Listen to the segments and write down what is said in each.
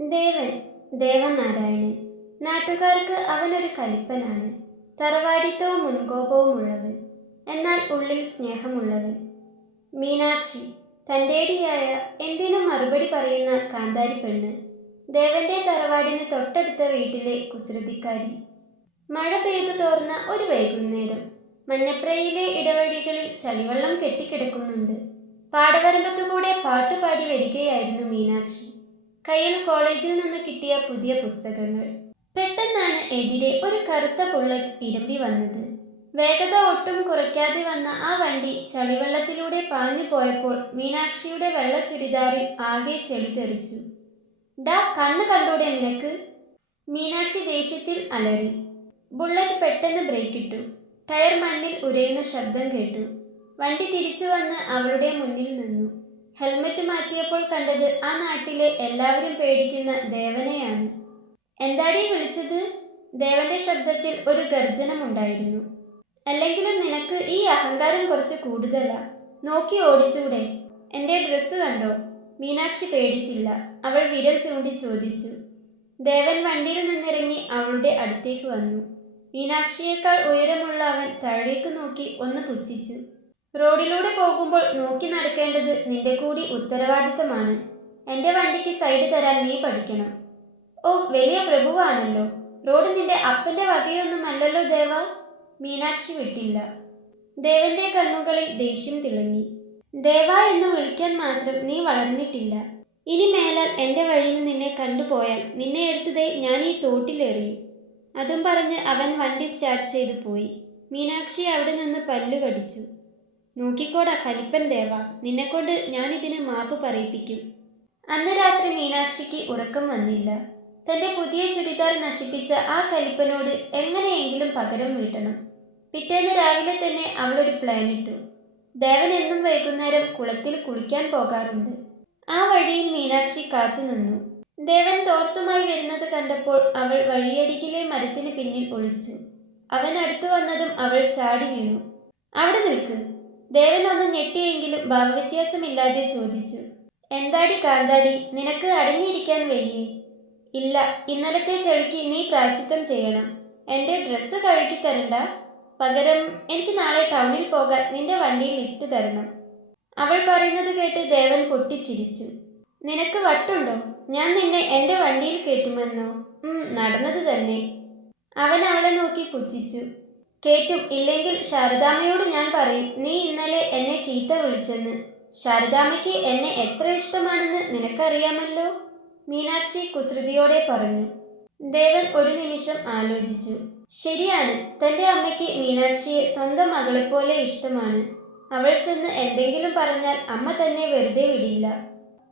ദേവൻ, ദേവനാരായണൻ. നാട്ടുകാർക്ക് അവനൊരു കലിപ്പനാണ്. തറവാടിത്തവും മുൻകോപവും ഉള്ളവൻ, എന്നാൽ ഉള്ളിൽ സ്നേഹമുള്ളവൻ. മീനാക്ഷി, തൻ്റേടിയായ, എന്തിനും മറുപടി പറയുന്ന കാന്താരി പെണ്ണ്. ദേവന്റെ തറവാടിന് തൊട്ടടുത്ത വീട്ടിലെ കുസൃതിക്കാരി. മഴ പെയ്തു തോർന്ന ഒരു വൈകുന്നേരം. മഞ്ഞപ്രയിലെ ഇടവഴികളിൽ ചളിവെള്ളം കെട്ടിക്കിടക്കുന്നുണ്ട്. പാടവരമ്പത്തുകൂടെ പാട്ടുപാടി വരികയായിരുന്നു മീനാക്ഷി. കയ്യിൽ കോളേജിൽ നിന്ന് കിട്ടിയ പുതിയ പുസ്തകങ്ങൾ. പെട്ടെന്നാണ് എതിരെ ഒരു കറുത്ത ബുള്ളറ്റ് ഇരമ്പി വന്നത്. വേഗത ഒട്ടും കുറയ്ക്കാതെ വന്ന ആ വണ്ടി ചളിവെള്ളത്തിലൂടെ പാഞ്ഞു പോയപ്പോൾ മീനാക്ഷിയുടെ വെള്ള ചുരിദാറിൽ ആകെ ചെളി തെറിച്ചു. ഡാ, കണ്ണ് കണ്ടൂടെ നിനക്ക്? മീനാക്ഷി ദേഷ്യത്തിൽ അലറി. ബുള്ളറ്റ് പെട്ടെന്ന് ബ്രേക്കിട്ടു. ടയർ മണ്ണിൽ ഉരയുന്ന ശബ്ദം കേട്ടു. വണ്ടി തിരിച്ചു വന്ന് അവളുടെ മുന്നിൽ നിന്നു. ഹെൽമെറ്റ് മാറ്റിയപ്പോൾ കണ്ടത് ആ നാട്ടിലെ എല്ലാവരും പേടിക്കുന്ന ദേവനെയാണ്. എന്താടീ വിളിച്ചത്? ദേവന്റെ ശബ്ദത്തിൽ ഒരു ഗർജനമുണ്ടായിരുന്നു. അല്ലെങ്കിലും നിനക്ക് ഈ അഹങ്കാരം കുറച്ച് കൂടുതലാ. നോക്കി ഓടിച്ചൂടെ? എൻ്റെ ഡ്രസ്സ് കണ്ടോ? മീനാക്ഷി പേടിച്ചില്ല. അവൾ വിരൽ ചൂണ്ടി ചോദിച്ചു. ദേവൻ വണ്ടിയിൽ നിന്നിറങ്ങി അവളുടെ അടുത്തേക്ക് വന്നു. മീനാക്ഷിയേക്കാൾ ഉയരമുള്ള അവൻ താഴേക്ക് നോക്കി ഒന്ന് പുച്ഛിച്ചു. റോഡിലൂടെ പോകുമ്പോൾ നോക്കി നടക്കേണ്ടത് നിന്റെ കൂടി ഉത്തരവാദിത്തമാണ്. എൻ്റെ വണ്ടിക്ക് സൈഡ് തരാൻ നീ പഠിക്കണം. ഓ, വലിയ പ്രഭുവാണല്ലോ. റോഡ് നിന്റെ അപ്പൻ്റെ വകയൊന്നുമല്ലല്ലോ ദേവ. മീനാക്ഷി വിട്ടില്ല. ദേവന്റെ കണ്ണുകളിൽ ദേഷ്യം തിളങ്ങി. ദേവ എന്ന് വിളിക്കാൻ മാത്രം നീ വളർന്നിട്ടില്ല. ഇനി മേലാൽ എൻ്റെ വഴിയിൽ നിന്നെ കണ്ടുപോയാൽ നിന്നെ എടുത്തതേ ഞാൻ ഈ തോട്ടിലെറിയും. അതും പറഞ്ഞ് അവൻ വണ്ടി സ്റ്റാർട്ട് ചെയ്തു പോയി. മീനാക്ഷി അവിടെ നിന്ന് പല്ലു കടിച്ചു. നോക്കിക്കോടാ കലിപ്പൻ ദേവ, നിന്നെക്കൊണ്ട് ഞാനിതിന് മാപ്പ് പറയിപ്പിക്കും. അന്ന് രാത്രി മീനാക്ഷിക്ക് ഉറക്കം വന്നില്ല. തൻ്റെ പുതിയ ചുരിദാർ നശിപ്പിച്ച ആ കലിപ്പനോട് എങ്ങനെയെങ്കിലും പകരം വീട്ടണം. പിറ്റേന്ന് രാവിലെ തന്നെ അവളൊരു പ്ലാൻ ഇട്ടു. ദേവൻ എന്നും വൈകുന്നേരം കുളത്തിൽ കുളിക്കാൻ പോകാറുണ്ട്. ആ വഴിയിൽ മീനാക്ഷി കാത്തുനിന്നു. ദേവൻ തോർത്തുമായി വരുന്നത് കണ്ടപ്പോൾ അവൾ വഴിയരികിലെ മരത്തിന് പിന്നിൽ ഒളിച്ചു. അവൻ അടുത്തു വന്നതും അവൾ ചാടി വീണു. അവിടെ നിൽക്ക്. ദേവൻ ഒന്ന് ഞെട്ടിയെങ്കിലും ഭാവവ്യത്യാസമില്ലാതെ ചോദിച്ചു. എന്താടി കാന്താരി, നിനക്ക് അടങ്ങിയിരിക്കാൻ വയ്യേ? ഇല്ല, ഇന്നലത്തെ ചെളിക്ക് നീ പ്രായശ്ചിത്തം ചെയ്യണം. എൻ്റെ ഡ്രസ്സ് കഴുകി തരണ്ട. പകരം എനിക്ക് നാളെ ടൗണിൽ പോകാൻ നിന്റെ വണ്ടിയിൽ ലിഫ്റ്റ് തരണം. അവൾ പറയുന്നത് കേട്ട് ദേവൻ പൊട്ടിച്ചിരിച്ചു. നിനക്ക് വട്ടുണ്ടോ? ഞാൻ നിന്നെ എൻ്റെ വണ്ടിയിൽ കയറ്റുമെന്നോ? നടന്നത് തന്നെ. അവൻ അവളെ നോക്കി പുച്ഛിച്ചു. കേറ്റും. ഇല്ലെങ്കിൽ ശാരദാമ്മയോട് ഞാൻ പറയും നീ ഇന്നലെ എന്നെ ചീത്ത വിളിച്ചെന്ന്. ശാരദാമ്മയ്ക്ക് എന്നെ എത്ര ഇഷ്ടമാണെന്ന് നിനക്കറിയാമല്ലോ. മീനാക്ഷി കുസൃതിയോടെ പറഞ്ഞു. ദേവൻ ഒരു നിമിഷം ആലോചിച്ചു. ശരിയാണ്, തൻ്റെ അമ്മയ്ക്ക് മീനാക്ഷിയെ സ്വന്തം മകളെപ്പോലെ ഇഷ്ടമാണ്. അവൾ ചെന്ന് എന്തെങ്കിലും പറഞ്ഞാൽ അമ്മ തന്നെ വെറുതെ വിടില്ല.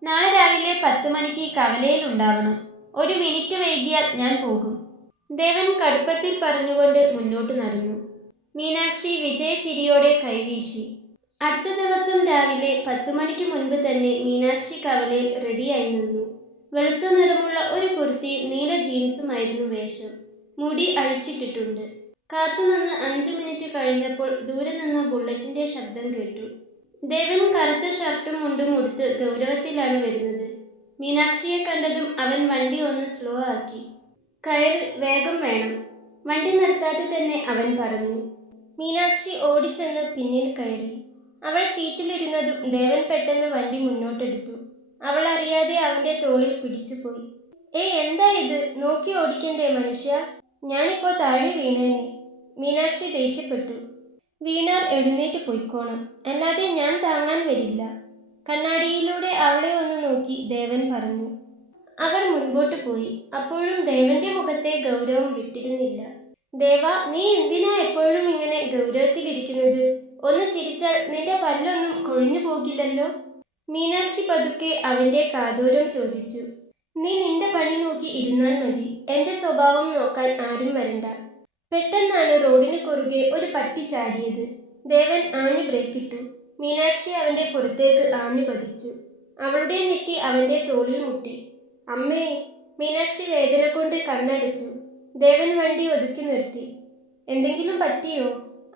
നാളെ രാവിലെ 10 മണിക്ക് കവലയിൽ ഉണ്ടാവണം. ഒരു മിനിറ്റ് വൈകിയാൽ ഞാൻ പോകും. ദേവൻ കടുപ്പത്തിൽ പറഞ്ഞുകൊണ്ട് മുന്നോട്ട് നടന്നു. മീനാക്ഷി വിജയചിരിയോടെ കൈവീശി. അടുത്ത ദിവസം രാവിലെ 10 മണിക്ക് മുൻപ് തന്നെ മീനാക്ഷി കവലയിൽ റെഡിയായി നിന്നു. വെളുത്ത നിറമുള്ള ഒരു കുർത്തിയും നീല ജീൻസുമായിരുന്നു വേഷം. മുടി അഴിച്ചിട്ടിട്ടുണ്ട്. കാത്തുനിന്ന് 5 മിനിറ്റ് കഴിഞ്ഞപ്പോൾ ദൂരെ നിന്ന് ബുള്ളറ്റിന്റെ ശബ്ദം കേട്ടു. ദേവൻ കറുത്ത ഷർട്ടും മുണ്ടും ഉടുത്ത് ഗൗരവത്തിലാണ് വരുന്നത്. മീനാക്ഷിയെ കണ്ടതും അവൻ വണ്ടി ഒന്ന് സ്ലോ ആക്കി. കയറ്, വേഗം വേണം. വണ്ടി നിർത്താതെ തന്നെ അവൻ പറഞ്ഞു. മീനാക്ഷി ഓടിച്ചെന്ന് പിന്നിൽ കയറി. അവൾ സീറ്റിലിരുന്നതും ദേവൻ പെട്ടെന്ന് വണ്ടി മുന്നോട്ടെടുത്തു. അവൾ അറിയാതെ അവൻ്റെ തോളിൽ പിടിച്ചുപോയി. എന്താ ഇത്? നോക്കി ഓടിക്കണ്ടേ മനുഷ്യ? ഞാനിപ്പോൾ താഴെ വീണേനെ. മീനാക്ഷി ദേഷ്യപ്പെട്ടു. വീണാൽ എഴുന്നേറ്റ് പൊയ്ക്കോണം, അല്ലാതെ ഞാൻ താങ്ങാൻ വരില്ല. കണ്ണാടിയിലൂടെ അവളെ ഒന്ന് നോക്കി ദേവൻ പറഞ്ഞു. അവർ മുൻപോട്ട് പോയി. അപ്പോഴും ദേവന്റെ മുഖത്തെ ഗൗരവം വിട്ടിരുന്നില്ല. ദേവ, നീ എന്തിനാ എപ്പോഴും ഇങ്ങനെ ഗൗരവത്തിലിരിക്കുന്നത്? ഒന്ന് ചിരിച്ചാൽ നിന്റെ പല്ലൊന്നും കൊഴിഞ്ഞു പോകില്ലല്ലോ. മീനാക്ഷി പതുക്കെ അവന്റെ കാതോരം ചോദിച്ചു. നീ നിന്റെ പണി നോക്കി ഇരുന്നാൽ മതി. എൻ്റെ സ്വഭാവം നോക്കാൻ ആരും വരണ്ട. പെട്ടെന്നാണ് റോഡിന് കുറുകെ ഒരു പട്ടി ചാടിയത്. ദേവൻ ആഞ്ഞു ബ്രേക്കിട്ടു. മീനാക്ഷി അവന്റെ പുറത്തേക്ക് ആഞ്ഞു പതിച്ചു. അവളുടെ നെറ്റി അവന്റെ തോളിൽ മുട്ടി. അമ്മേ! മീനാക്ഷി വേദന കൊണ്ട് കണ്ണടച്ചു. ദേവൻ വണ്ടി ഒതുക്കി നിർത്തി. എന്തെങ്കിലും പറ്റിയോ?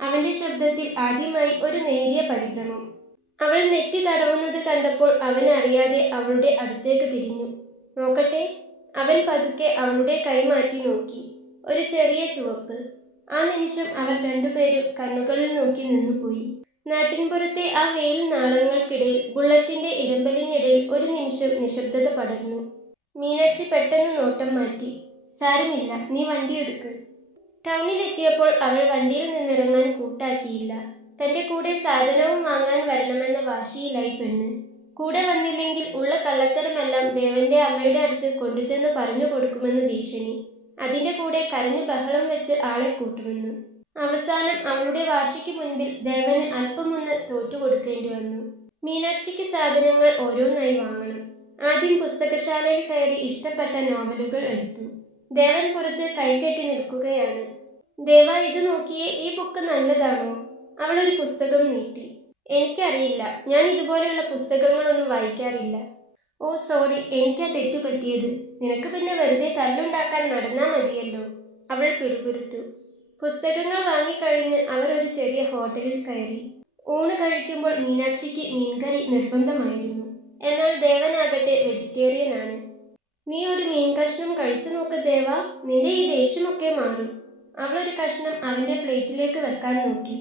അവന്റെ ശബ്ദത്തിൽ ആദ്യമായി ഒരു നേരിയ പരിഭ്രമം. അവൾ നെറ്റി തടവുന്നത് കണ്ടപ്പോൾ അവൻ അറിയാതെ അവളുടെ അടുത്തേക്ക് തിരിഞ്ഞു. നോക്കട്ടെ. അവൻ പതുക്കെ അവളുടെ കൈ മാറ്റി നോക്കി. ഒരു ചെറിയ ചുവപ്പ്. ആ നിമിഷം അവർ രണ്ടുപേരും കണ്ണുകളിൽ നോക്കി നിന്നുപോയി. നാട്ടിൻപുറത്തെ ആ വെയിൽ നാളങ്ങൾക്കിടയിൽ, ബുള്ളറ്റിന്റെ ഇരമ്പലിനിടയിൽ ഒരു നിമിഷം നിശബ്ദത പടർന്നു. മീനാക്ഷി പെട്ടെന്ന് നോട്ടം മാറ്റി. സാരമില്ല, നീ വണ്ടിയെടുക്ക്. ടൗണിലെത്തിയപ്പോൾ അവൾ വണ്ടിയിൽ നിന്നിറങ്ങാൻ കൂട്ടാക്കിയില്ല. തന്റെ കൂടെ സാധനവും വാങ്ങാൻ വരണമെന്ന വാശിയിലായി പെണ്ണ്. കൂടെ വന്നില്ലെങ്കിൽ ഉള്ള കള്ളത്തരമെല്ലാം ദേവന്റെ അമ്മയുടെ അടുത്ത് കൊണ്ടുചെന്ന് പറഞ്ഞു കൊടുക്കുമെന്ന് ഭീഷണി. അതിന്റെ കൂടെ കരഞ്ഞു ബഹളം വെച്ച് ആളെ കൂട്ടുമെന്നു. അവസാനം അവളുടെ വാശിക്ക് മുൻപിൽ ദേവന് അല്പമൊന്ന് തോറ്റുകൊടുക്കേണ്ടി വന്നു. മീനാക്ഷിക്ക് സാധനങ്ങൾ ഓരോന്നായി വാങ്ങണം. ആദ്യം പുസ്തകശാലയിൽ കയറി ഇഷ്ടപ്പെട്ട നോവലുകൾ എടുത്തു. ദേവൻ പുറത്ത് കൈകെട്ടി നിൽക്കുകയാണ്. ദേവ, ഇത് നോക്കിയേ, ഈ ബുക്ക് നല്ലതാണോ? അവളൊരു പുസ്തകം നീട്ടി. എനിക്കറിയില്ല, ഞാൻ ഇതുപോലെയുള്ള പുസ്തകങ്ങളൊന്നും വായിക്കാറില്ല. ഓ സോറി, എനിക്കാ തെറ്റുപറ്റിയത്. നിനക്ക് പിന്നെ വെറുതെ തല്ലുണ്ടാക്കാൻ നടന്നാ മതിയല്ലോ. അവൾ പിറുപിറുത്തു. പുസ്തകങ്ങൾ വാങ്ങിക്കഴിഞ്ഞ് അവർ ഒരു ചെറിയ ഹോട്ടലിൽ കയറി. ഊണ് കഴിക്കുമ്പോൾ മീനാക്ഷിക്ക് മീൻകറി നിർബന്ധമായിരുന്നു. എന്നാൽ ദേവനാകട്ടെ വെജിറ്റേറിയനാണ്. നീ ഒരു മീൻ കഷ്ണം കഴിച്ചു നോക്ക് ദേവ, നിന്റെ ഈ ദേഷ്യമൊക്കെ മാറും. അവളൊരു കഷ്ണം അവന്റെ പ്ലേറ്റിലേക്ക് വെക്കാൻ നോക്കി.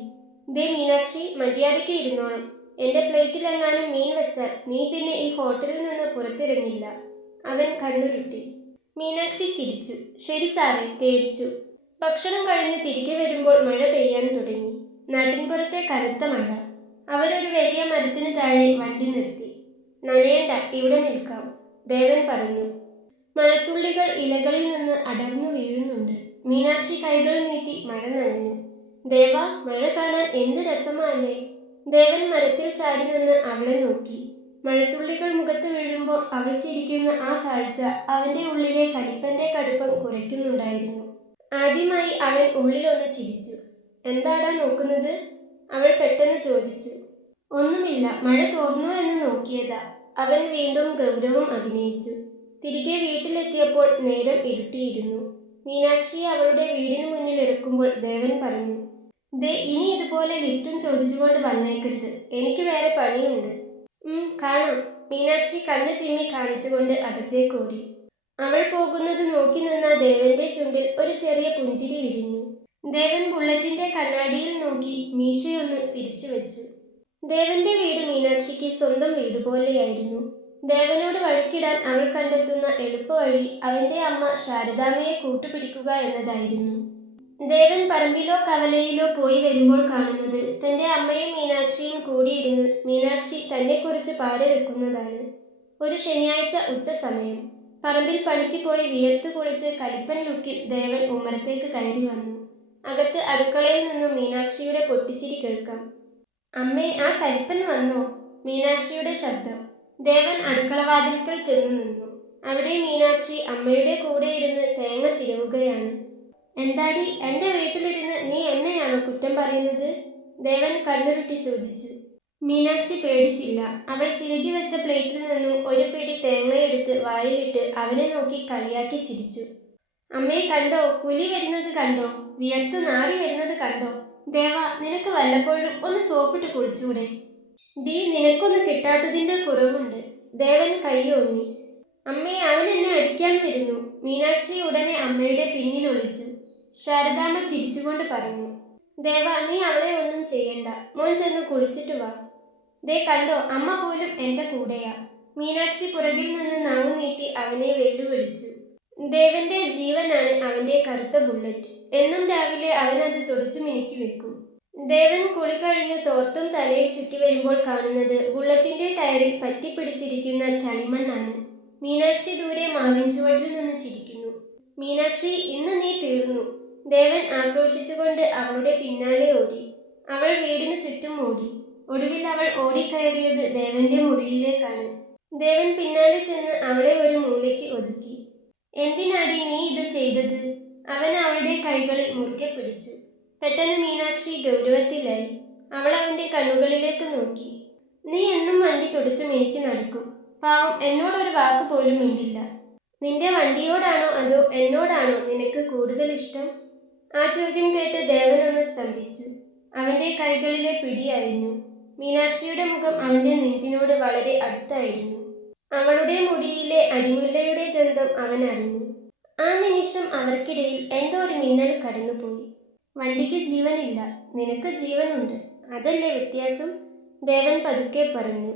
ദേ മീനാക്ഷി, മര്യാദയ്ക്ക് ഇരുന്നോളും. എന്റെ പ്ലേറ്റിലെങ്ങാനും മീൻ വെച്ചാൽ നീ പിന്നെ ഈ ഹോട്ടലിൽ നിന്ന് പുറത്തിറങ്ങില്ല. അവൻ കണ്ണുരുട്ടി. മീനാക്ഷി ചിരിച്ചു. ശരി സാറേ, പേടിച്ചു. ഭക്ഷണം കഴിഞ്ഞ് തിരികെ വരുമ്പോൾ മഴ പെയ്യാൻ തുടങ്ങി. നാട്ടിൻപുറത്തെ കനത്ത മഴ. അവരൊരു വലിയ മരത്തിന് താഴെ വണ്ടി നിർത്തി. നനയണ്ട, ഇവിടെ നിൽക്കാം, ദേവൻ പറഞ്ഞു. മഴത്തുള്ളികൾ ഇലകളിൽ നിന്ന് അടർന്നു വീഴുന്നുണ്ട്. മീനാക്ഷി കൈകൾ നീട്ടി മഴ നനഞ്ഞു. ദേവ, മഴ കാണാൻ എന്ത് രസമല്ലേ? ദേവൻ മരത്തിൽ ചാടി നിന്ന് അവളെ നോക്കി. മഴത്തുള്ളികൾ മുഖത്ത് വീഴുമ്പോൾ അവൾ ചിരിക്കുന്ന ആ കാഴ്ച അവന്റെ ഉള്ളിലെ കലിപ്പന്റെ കടുപ്പം കുറയ്ക്കുന്നുണ്ടായിരുന്നു. ആദ്യമായി അവൻ ഉള്ളിലൊന്ന് ചിരിച്ചു. എന്താടാ നോക്കുന്നത്? അവൾ പെട്ടെന്ന് ചോദിച്ചു. ഒന്നുമില്ല, മഴ തോർന്നോ എന്ന് നോക്കിയതാ. അവൻ വീണ്ടും ഗൗരവം അഭിനയിച്ചു. തിരികെ വീട്ടിലെത്തിയപ്പോൾ നേരം ഇരുട്ടിയിരുന്നു. മീനാക്ഷിയെ അവളുടെ വീടിന് മുന്നിൽ ഇറക്കുമ്പോൾ ദേവൻ പറഞ്ഞു. ദേ, ഇനി ഇതുപോലെ ലിഫ്റ്റും ചോദിച്ചുകൊണ്ട് വന്നേക്കരുത്. എനിക്ക് വേറെ പണിയുണ്ട്. കാണാം. മീനാക്ഷി കണ്ണ് ചിമ്മി കാണിച്ചുകൊണ്ട് അകത്തേക്കോടി. അവൾ പോകുന്നത് നോക്കി നിന്ന ദേവന്റെ ചുണ്ടിൽ ഒരു ചെറിയ പുഞ്ചിരി വിരിഞ്ഞു. ദേവൻ ബുള്ളറ്റിന്റെ കണ്ണാടിയിൽ നോക്കി മീശയൊന്ന് പിരിച്ചു വെച്ചു. ദേവന്റെ വീട് മീനാക്ഷിക്ക് സ്വന്തം വീട് പോലെയായിരുന്നു. ദേവനോട് വഴക്കിടാൻ അവൾ കണ്ടെത്തുന്ന എളുപ്പവഴി അവന്റെ അമ്മ ശാരദാമ്മയെ കൂട്ടുപിടിക്കുക എന്നതായിരുന്നു. ദേവൻ പറമ്പിലോ കവലയിലോ പോയി വരുമ്പോൾ കാണുന്നത് തന്റെ അമ്മയും മീനാക്ഷിയും കൂടിയിരുന്ന് മീനാക്ഷി തന്നെക്കുറിച്ച് പാര വെക്കുന്നതാണ്. ഒരു ശനിയാഴ്ച ഉച്ച സമയം. പറമ്പിൽ പണിക്ക് പോയി വിയർത്തു കുളിച്ച് കലിപ്പൻ ലുക്കിൽ ദേവൻ ഉമ്മറത്തേക്ക് കയറി വന്നു. അകത്ത് അടുക്കളയിൽ നിന്നും മീനാക്ഷിയുടെ പൊട്ടിച്ചിരി കേൾക്കാം. അമ്മേ, ആ കലിപ്പൻ വന്നോ? മീനാക്ഷിയുടെ ശബ്ദം. ദേവൻ അടുക്കളവാതിൽക്കൽ ചെന്നു നിന്നു. അവിടെ മീനാക്ഷി അമ്മയുടെ കൂടെ ഇരുന്ന് തേങ്ങ ചിരവുകയാണ്. എന്താടി, എന്റെ വീട്ടിലിരുന്ന് നീ എന്നെയാണോ കുറ്റം പറയുന്നത്? ദേവൻ കണ്ണുരുട്ടി ചോദിച്ചു. മീനാക്ഷി പേടിച്ചില്ല. അവൾ ചിരകി വെച്ച പ്ലേറ്റിൽ നിന്നും ഒരു പിടി തേങ്ങയെടുത്ത് വായിലിട്ട് അവനെ നോക്കി കളിയാക്കി ചിരിച്ചു. അമ്മേ, കണ്ടോ, പുലി വരുന്നത് കണ്ടോ? വിയർത്ത് നാറി വരുന്നത് കണ്ടോ? ദേവ, നിനക്ക് വല്ലപ്പോഴും ഒന്ന് സോപ്പിട്ട് കുളിച്ചൂടെ? ഡി, നിനക്കൊന്ന് കിട്ടാത്തതിന്റെ കുറവുണ്ട്. ദേവൻ കൈയോങ്ങി. അമ്മേ, അവൻ എന്നെ അടിക്കാൻ വരുന്നു. മീനാക്ഷി ഉടനെ അമ്മയുടെ പിന്നിൽ ഒളിച്ചു. ശാരദാമ്മ ചിരിച്ചുകൊണ്ട് പറഞ്ഞു. ദേവ, നീ അവളെ ഒന്നും ചെയ്യണ്ട. മോൻ ചെന്ന് കുളിച്ചിട്ട് വാ. ദേ കണ്ടോ, അമ്മ പോലും എന്റെ കൂടെയാ. മീനാക്ഷി പുറകിൽ നിന്ന് നാവ് നീട്ടി അവനെ വെല്ലുവിളിച്ചു. ദേവന്റെ ജീവനാണ് അവന്റെ കറുത്ത ബുള്ളറ്റ്. എന്നും രാവിലെ അവനത് തുടച്ചു മിനുക്കി വെക്കും. ദേവൻ കുളി കഴിഞ്ഞ് തോർത്തും തലയിൽ ചുറ്റി വരുമ്പോൾ കാണുന്നത് ബുള്ളറ്റിന്റെ ടയറിൽ പറ്റിപ്പിടിച്ചിരിക്കുന്ന ചളിമണ്ണാണ്. മീനാക്ഷി ദൂരെ മാവിൻ ചുവട്ടിൽ നിന്ന് ചിരിക്കുന്നു. മീനാക്ഷി, ഇന്ന് നീ തീർന്നു. ദേവൻ ആക്രോശിച്ചുകൊണ്ട് അവളുടെ പിന്നാലെ ഓടി. അവൾ വീടിനു ചുറ്റും ഓടി. ഒടുവിൽ അവൾ ഓടിക്കയറിയത് ദേവന്റെ മുറിയിലേക്കാണ്. ദേവൻ പിന്നാലെ ചെന്ന് അവളെ ഒരു മൂലയ്ക്ക് ഒതുക്കി. എന്തിനാടി നീ ഇത് ചെയ്തത്? അവൻ അവളുടെ കൈകളിൽ മുറുക്കെ പിടിച്ചു. പെട്ടെന്ന് മീനാക്ഷി ഗൗരവത്തിലായി. അവൾ അവന്റെ കണ്ണുകളിലേക്ക് നോക്കി. നീ എന്നും വണ്ടി തുടച്ചു മിനിക്ക് നടക്കും. പാവം, എന്നോടൊരു വാക്ക് പോലും മിണ്ടില്ല. നിന്റെ വണ്ടിയോടാണോ അതോ എന്നോടാണോ നിനക്ക് കൂടുതൽ ഇഷ്ടം? ആ ചോദ്യം കേട്ട് ദേവനൊന്ന് സ്തംഭിച്ചു. അവന്റെ കൈകളിലെ പിടി അരിഞ്ഞു. മീനാക്ഷിയുടെ മുഖം അവന്റെ നെഞ്ചിനോട് വളരെ അടുത്തായിരുന്നു. അവളുടെ മുടിയിലെ അരിമുല്ലയുടെ ഗന്ധം അവൻ അറിഞ്ഞു. ആ നിമിഷം അവർക്കിടയിൽ എന്തോ ഒരു മിന്നൽ കടന്നുപോയി. വണ്ടിക്ക് ജീവനില്ല, നിനക്ക് ജീവനുണ്ട്, അതല്ലേ വ്യത്യാസം, ദേവൻ പതുക്കെ പറഞ്ഞു.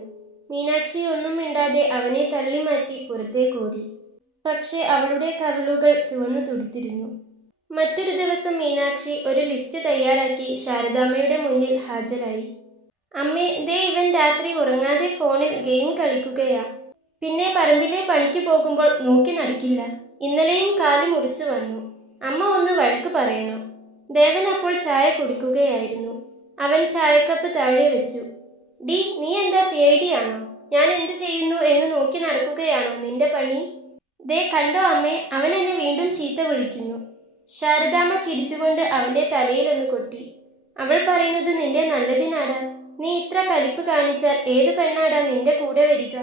മീനാക്ഷി ഒന്നും മിണ്ടാതെ അവനെ തള്ളി മാറ്റി പുറത്തേക്കോടി. പക്ഷേ അവളുടെ കവിളുകൾ ചുവന്നു തുടുത്തിരുന്നു. മറ്റൊരു ദിവസം മീനാക്ഷി ഒരു ലിസ്റ്റ് തയ്യാറാക്കി ശാരദാമ്മയുടെ മുന്നിൽ ഹാജരായി. അമ്മേ, ദേ ഇവൻ രാത്രി ഉറങ്ങാതെ ഫോണിൽ ഗെയിം കളിക്കുകയാ. പിന്നെ പറമ്പിലെ പണിക്ക് പോകുമ്പോൾ നോക്കി നടക്കില്ല. ഇന്നലെയും കാല് മുറിച്ചു വന്നു. അമ്മ ഒന്ന് വഴക്ക് പറയണം. ദേവൻ അപ്പോൾ ചായ കുടിക്കുകയായിരുന്നു. അവൻ ചായക്കപ്പ് താഴെ വെച്ചു. ഡി, നീ എന്താ CID ആണോ? ഞാൻ എന്ത് ചെയ്യുന്നു എന്ന് നോക്കി നടക്കുകയാണോ നിന്റെ പണി? ദേ കണ്ടോ അമ്മേ, അവൻ എന്നെ വീണ്ടും ചീത്ത വിളിക്കുന്നു. ശാരദാമ്മ ചിരിച്ചുകൊണ്ട് അവന്റെ തലയിലൊന്ന് കൊട്ടി. അവൾ പറയുന്നത് നിന്റെ നല്ലതിനാടാ. നീ ഇത്ര കലിപ്പ് കാണിച്ചാൽ ഏത് പെണ്ണാടാ നിന്റെ കൂടെ വരിക?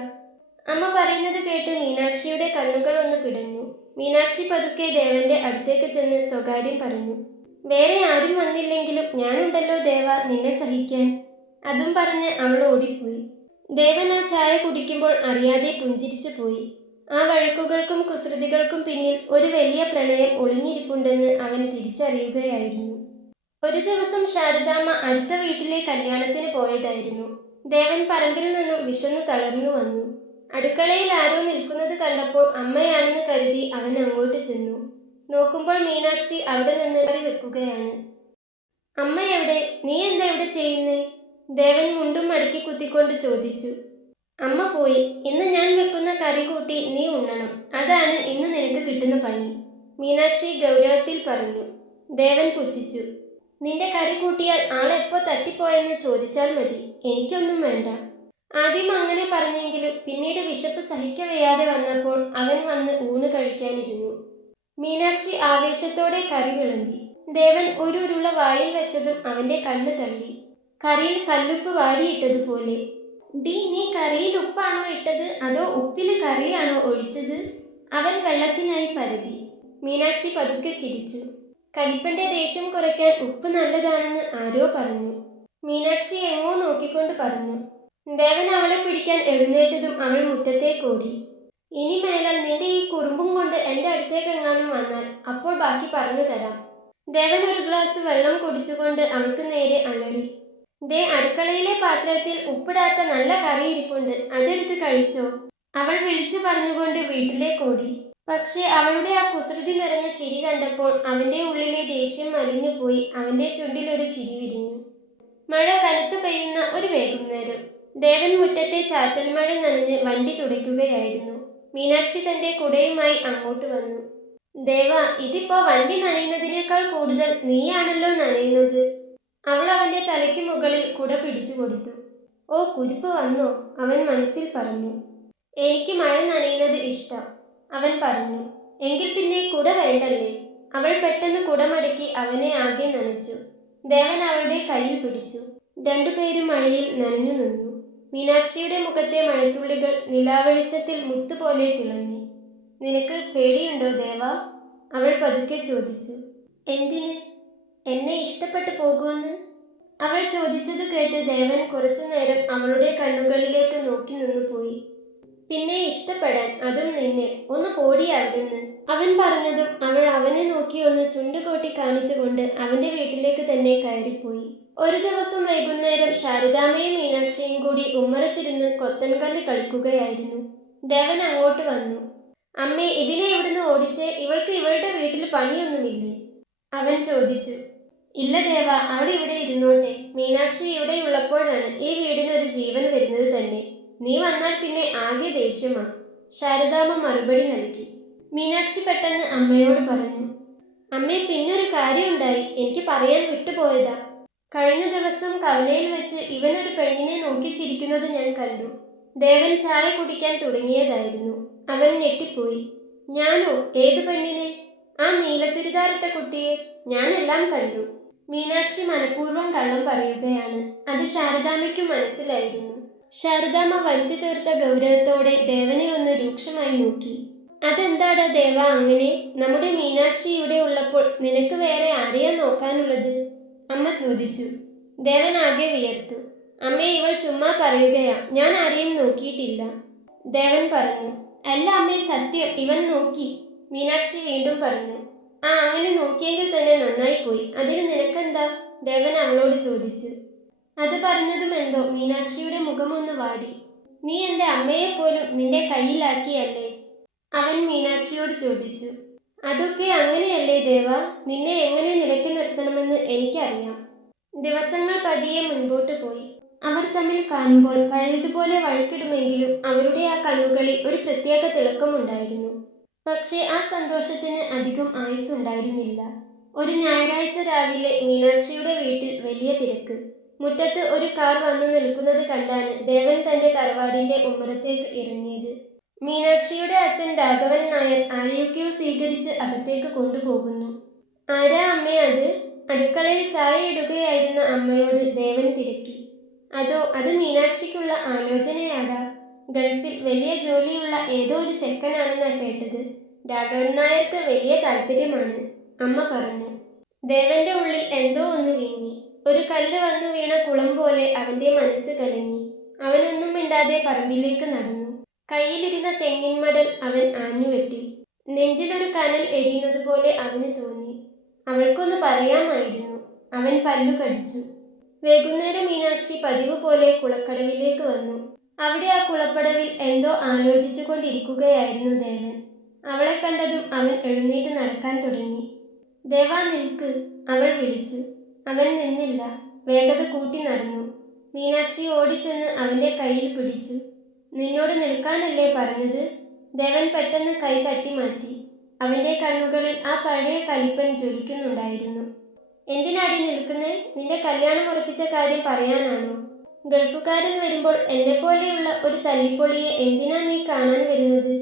അമ്മ പറയുന്നത് കേട്ട് മീനാക്ഷിയുടെ കണ്ണുകൾ ഒന്ന് പിടഞ്ഞു. മീനാക്ഷി പതുക്കെ ദേവന്റെ അടുത്തേക്ക് ചെന്ന് സ്വകാര്യം പറഞ്ഞു. വേറെ ആരും വന്നില്ലെങ്കിലും ഞാനുണ്ടല്ലോ ദേവ, നിന്നെ സഹിക്കാൻ. അതും പറഞ്ഞ് അവൾ ഓടിപ്പോയി. ദേവൻ ആ ചായ കുടിക്കുമ്പോൾ അറിയാതെ പുഞ്ചിരിച്ചു പോയി. ആ വഴക്കുകൾക്കും കുസൃതികൾക്കും പിന്നിൽ ഒരു വലിയ പ്രണയം ഒളിഞ്ഞിരിപ്പുണ്ടെന്ന് അവൻ തിരിച്ചറിയുകയായിരുന്നു. ഒരു ദിവസം ശാരദാമ്മ അടുത്ത വീട്ടിലെ കല്യാണത്തിന് പോയതായിരുന്നു. ദേവൻ പറമ്പിൽ നിന്നും വിശന്നു തളർന്നു വന്നു. അടുക്കളയിൽ ആരോ നിൽക്കുന്നത് കണ്ടപ്പോൾ അമ്മയാണെന്ന് കരുതി അവൻ അങ്ങോട്ട് ചെന്നു. നോക്കുമ്പോൾ മീനാക്ഷി അവിടെ നിന്ന് കറി വെക്കുകയാണ്. അമ്മ എവിടെ? നീ എന്താ ഇവിടെ ചെയ്യുന്നേ? ദേവൻ മുണ്ടും മടക്കി കുത്തിക്കൊണ്ട് ചോദിച്ചു. അമ്മ പോയി. ഇന്ന് ഞാൻ വെക്കുന്ന കറി കൂട്ടി നീ ഉണ്ണണം. അതാണ് ഇന്ന് നിനക്ക് കിട്ടുന്ന പണി, മീനാക്ഷി ഗൗരവത്തിൽ പറഞ്ഞു. ദേവൻ പുച്ഛിച്ചു. നിന്റെ കറി കൂട്ടിയാൽ ആളെപ്പോ തട്ടിപ്പോയെന്ന് ചോദിച്ചാൽ മതി, എനിക്കൊന്നും വേണ്ട. ആദ്യം അങ്ങനെ പറഞ്ഞെങ്കിലും പിന്നീട് വിശപ്പ് സഹിക്കവയ്യാതെ വന്നപ്പോൾ അവൻ വന്ന് ഊണ് കഴിക്കാനിരുന്നു. മീനാക്ഷി ആവേശത്തോടെ കറി വിളമ്പി. ദേവൻ ഒരു ഉരുള വായിൽ വെച്ചതും അവന്റെ കണ്ണ് തള്ളി. കറിയിൽ കല്ലുപ്പ് വാരിയിട്ടതുപോലെ. ഡി, നീ കറിയിൽ ഉപ്പാണോ ഇട്ടത് അതോ ഉപ്പില് കറിയാണോ ഒഴിച്ചത്? അവൻ വെള്ളത്തിനായി പരതി. മീനാക്ഷി പതുക്കെ ചിരിച്ചു. കലിപ്പന്റെ ദേഷ്യം കുറയ്ക്കാൻ ഉപ്പ് നല്ലതാണെന്ന് ആരോ പറഞ്ഞു. മീനാക്ഷി എങ്ങോ നോക്കിക്കൊണ്ട് പറഞ്ഞു. ദേവൻ അവളെ പിടിക്കാൻ എഴുന്നേറ്റതും അവൾ മുറ്റത്തേക്കോടി. ഇനി മേലാൽ നിന്റെ ഈ കുറുമ്പും കൊണ്ട് എൻ്റെ അടുത്തേക്കെങ്ങാനും വന്നാൽ അപ്പോൾ ബാക്കി പറഞ്ഞു തരാം. ദേവൻ ഒരു ഗ്ലാസ് വെള്ളം കുടിച്ചുകൊണ്ട് അവൾക്ക് നേരെ അലറി. ദേ, അടുക്കളയിലെ പാത്രത്തിൽ ഉപ്പിടാത്ത നല്ല കറി ഇരിപ്പുണ്ട്, അതെടുത്ത് കഴിച്ചോ, അവൾ വിളിച്ചു പറഞ്ഞുകൊണ്ട് വീട്ടിലേക്കോടി. പക്ഷേ അവളുടെ ആ കുസൃതി നിറഞ്ഞ ചിരി കണ്ടപ്പോൾ അവന്റെ ഉള്ളിലെ ദേഷ്യം അലിഞ്ഞുപോയി. അവന്റെ ചുണ്ടിൽ ഒരു ചിരി വിരിഞ്ഞു. മഴ കനത്തു പെയ്യുന്ന ഒരു വൈകുന്നേരം. ദേവൻ മുറ്റത്തെ ചാറ്റൽ മഴ നനഞ്ഞ് വണ്ടി തുടയ്ക്കുകയായിരുന്നു. മീനാക്ഷി തന്റെ കുടയുമായി അങ്ങോട്ട് വന്നു. ദേവ, ഇതിപ്പോ വണ്ടി നനയുന്നതിനേക്കാൾ കൂടുതൽ നീയാണല്ലോ നനയുന്നത്. അവൾ അവന്റെ തലയ്ക്ക് മുകളിൽ കുട പിടിച്ചു കൊടുത്തു. ഓ, കുരിപ്പ് വന്നോ, അവൻ മനസ്സിൽ പറഞ്ഞു. എനിക്ക് മഴ നനയുന്നത് ഇഷ്ടം, അവൻ പറഞ്ഞു. എങ്കിൽ പിന്നെ കുട വേണ്ടല്ലേ? അവൾ പെട്ടെന്ന് കുട മടക്കി അവനെ ആകെ നനച്ചു. ദേവൻ അവളുടെ കയ്യിൽ പിടിച്ചു. രണ്ടുപേരും മഴയിൽ നനഞ്ഞു നിന്നു. മീനാക്ഷിയുടെ മുഖത്തെ മഴത്തുള്ളികൾ നിലാവെളിച്ചത്തിൽ മുത്തുപോലെ തിളങ്ങി. നിനക്ക് പേടിയുണ്ടോ ദേവ? അവൾ പതുക്കെ ചോദിച്ചു. എന്തിന്? എന്നെ ഇഷ്ടപ്പെട്ടു പോകുമെന്ന്? അവൾ ചോദിച്ചത് കേട്ട് ദേവൻ കുറച്ചു നേരം അവളുടെ കണ്ണുകളിലേക്ക് നോക്കി നിന്നുപോയി. പിന്നെ ഇഷ്ടപ്പെടാൻ, അതും നിന്നെ? ഒന്ന് പോടി അവിടുന്ന്, അവൻ പറഞ്ഞതും അവൾ അവനെ നോക്കി ഒന്ന് ചുണ്ടുകോട്ടി കാണിച്ചുകൊണ്ട് അവന്റെ വീട്ടിലേക്ക് തന്നെ കയറിപ്പോയി. ഒരു ദിവസം വൈകുന്നേരം ശാരദാമ്മയും മീനാക്ഷിയും കൂടി ഉമ്മറത്തിരുന്ന് കൊത്തൻകല്ല് കളിക്കുകയായിരുന്നു. ദേവൻ അങ്ങോട്ട് വന്നു. അമ്മേ, ഇതിനെ ഇവിടുന്ന് ഓടിച്ചേ, ഇവൾക്ക് ഇവളുടെ വീട്ടിൽ പണിയൊന്നുമില്ലേ? അവൻ ചോദിച്ചു. ഇല്ല ദേവ, അവിടെ ഇവിടെ ഇരുന്നോട്ടെ. മീനാക്ഷി ഇവിടെ ഉള്ളപ്പോഴാണ് ഈ വീടിനൊരു ജീവൻ വരുന്നത് തന്നെ. നീ വന്നാൽ പിന്നെ ആകെ ദേഷ്യമാ, ശാരദാമ്മ മറുപടി നൽകി. മീനാക്ഷി പെട്ടെന്ന് അമ്മയോട് പറഞ്ഞു. അമ്മേ, പിന്നൊരു കാര്യമുണ്ടായി, എനിക്ക് പറയാൻ വിട്ടുപോയതാ. കഴിഞ്ഞ ദിവസം കവലയിൽ വെച്ച് ഇവനൊരു പെണ്ണിനെ നോക്കി ചിരിക്കുന്നത് ഞാൻ കണ്ടു. ദേവൻ ചായ കുടിക്കാൻ തുടങ്ങിയതായിരുന്നു. അവൻ ഞെട്ടിപ്പോയി. ഞാനോ? ഏത് പെണ്ണിനെ? ആ നീല ചുരിദാറിട്ട കുട്ടിയെ. ഞാനെല്ലാം കണ്ടു. മീനാക്ഷി മനഃപൂർവ്വം കള്ളം പറയുകയാണ്. അത് ശാരദാമ്മയ്ക്ക് മനസ്സിലായിരുന്നു. ശാരദാമ്മ വരുത്തി തീർത്ത ഗൗരവത്തോടെ ദേവനെ ഒന്ന് രൂക്ഷമായി നോക്കി. അതെന്താടാ ദേവ അങ്ങനെ? നമ്മുടെ മീനാക്ഷി ഇവിടെ ഉള്ളപ്പോൾ നിനക്ക് വേറെ ആരെയാ നോക്കാനുള്ളത്? അമ്മ ചോദിച്ചു. ദേവൻ ആകെ വിയർത്തു. അമ്മേ, ഇവൾ ചുമ്മാ പറയുകയാ, ഞാൻ ആരെയും നോക്കിയിട്ടില്ല. ദേവൻ പറഞ്ഞു. അല്ല അമ്മേ, സത്യം, ഇവൻ നോക്കി. മീനാക്ഷി വീണ്ടും പറഞ്ഞു. ആ, അങ്ങനെ നോക്കിയെങ്കിൽ തന്നെ നന്നായിപ്പോയി. അതിന് നിനക്കെന്താ? ദേവൻ അവളോട് ചോദിച്ചു. അത് പറഞ്ഞതും എന്തോ മീനാക്ഷിയുടെ മുഖമൊന്ന് വാടി. നീ എൻ്റെ അമ്മയെപ്പോലും നിന്റെ കയ്യിലാക്കിയല്ലേ? അവൻ മീനാക്ഷിയോട് ചോദിച്ചു. അതൊക്കെ അങ്ങനെയല്ലേ ദേവ, നിന്നെ എങ്ങനെ നിലയ്ക്ക് നിർത്തണമെന്ന് എനിക്കറിയാം. ദിവസങ്ങൾ പതിയെ മുൻപോട്ട് പോയി. അവർ തമ്മിൽ കാണുമ്പോൾ പഴയതുപോലെ വഴക്കിടുമെങ്കിലും അവരുടെ ആ കണ്ണുകളിൽ ഒരു പ്രത്യേക തിളക്കമുണ്ടായിരുന്നു. പക്ഷേ ആ സന്തോഷത്തിന് അധികം ആയുസ്സുണ്ടായിരുന്നില്ല. ഒരു ഞായറാഴ്ച രാവിലെ മീനാക്ഷിയുടെ വീട്ടിൽ വലിയ തിരക്ക്. മുറ്റത്ത് ഒരു കാർ വന്നു നിൽക്കുന്നത് കണ്ടാണ് ദേവൻ തന്റെ തറവാടിന്റെ ഉമ്മറത്തേക്ക് ഇറങ്ങിയത്. മീനാക്ഷിയുടെ അച്ഛൻ രാഘവൻ നായർ ആരെയൊക്കെയോ സ്വീകരിച്ച് അകത്തേക്ക് കൊണ്ടുപോകുന്നു. ആരാ അമ്മേ അത്? അടുക്കളയിൽ ചായ ഇടുകയായിരുന്ന അമ്മയോട് ദേവൻ തിരക്കി. അത് മീനാക്ഷിക്കുള്ള ആലോചനയാടാ. ഗൾഫിൽ വലിയ ജോലിയുള്ള ഏതോ ഒരു ചെക്കനാണെന്നാ കേട്ടത്. രാഘവൻ നായർക്ക് വലിയ താല്പര്യമാണ്, അമ്മ പറഞ്ഞു. ദേവന്റെ ഉള്ളിൽ എന്തോ ഒന്ന് വീങ്ങി. ഒരു കല്ല് വന്നു വീണ കുളം പോലെ അവന്റെ മനസ്സ് കലങ്ങി. അവനൊന്നും മിണ്ടാതെ പറമ്പിലേക്ക് നടന്നു. കയ്യിലിരുന്ന തെങ്ങിൻ മടൽ അവൻ ആഞ്ഞുവെട്ടി. നെഞ്ചിലൊരു കനൽ എരിയുന്നത് പോലെ അവന് തോന്നി. അവൾക്കൊന്ന് പറയാമായിരുന്നു. അവൻ പല്ലു കടിച്ചു. വൈകുന്നേരം മീനാക്ഷി പതിവ് പോലെ കുളക്കടവിലേക്ക് വന്നു. അവിടെ ആ കുളപ്പടവിൽ എന്തോ ആലോചിച്ചു കൊണ്ടിരിക്കുകയായിരുന്നു ദേവൻ. അവളെ കണ്ടതും അവൻ എഴുന്നേറ്റ് നടക്കാൻ തുടങ്ങി. ദേവാ, നിൽക്ക്, അവൾ വിളിച്ചു. അവൻ നിന്നില്ല, വേഗത കൂട്ടി നടന്നു. മീനാക്ഷി ഓടിച്ചെന്ന് അവന്റെ കയ്യിൽ പിടിച്ചു. നിന്നോട് നിൽക്കാനല്ലേ പറഞ്ഞത്? ദേവൻ പെട്ടെന്ന് കൈ തട്ടി മാറ്റി. അവന്റെ കണ്ണുകളിൽ ആ പഴയ കലിപ്പൻ ജ്വലിക്കുന്നുണ്ടായിരുന്നു. എന്തിനാടി നിൽക്കുന്നേ? നിന്റെ കല്യാണം ഉറപ്പിച്ച കാര്യം പറയാനാണോ? ഗൾഫുകാരൻ വരുമ്പോൾ എന്നെപ്പോലെയുള്ള ഒരു തല്ലിപ്പൊളിയെ എന്തിനാ നീ കാണാൻ വരുന്നത്?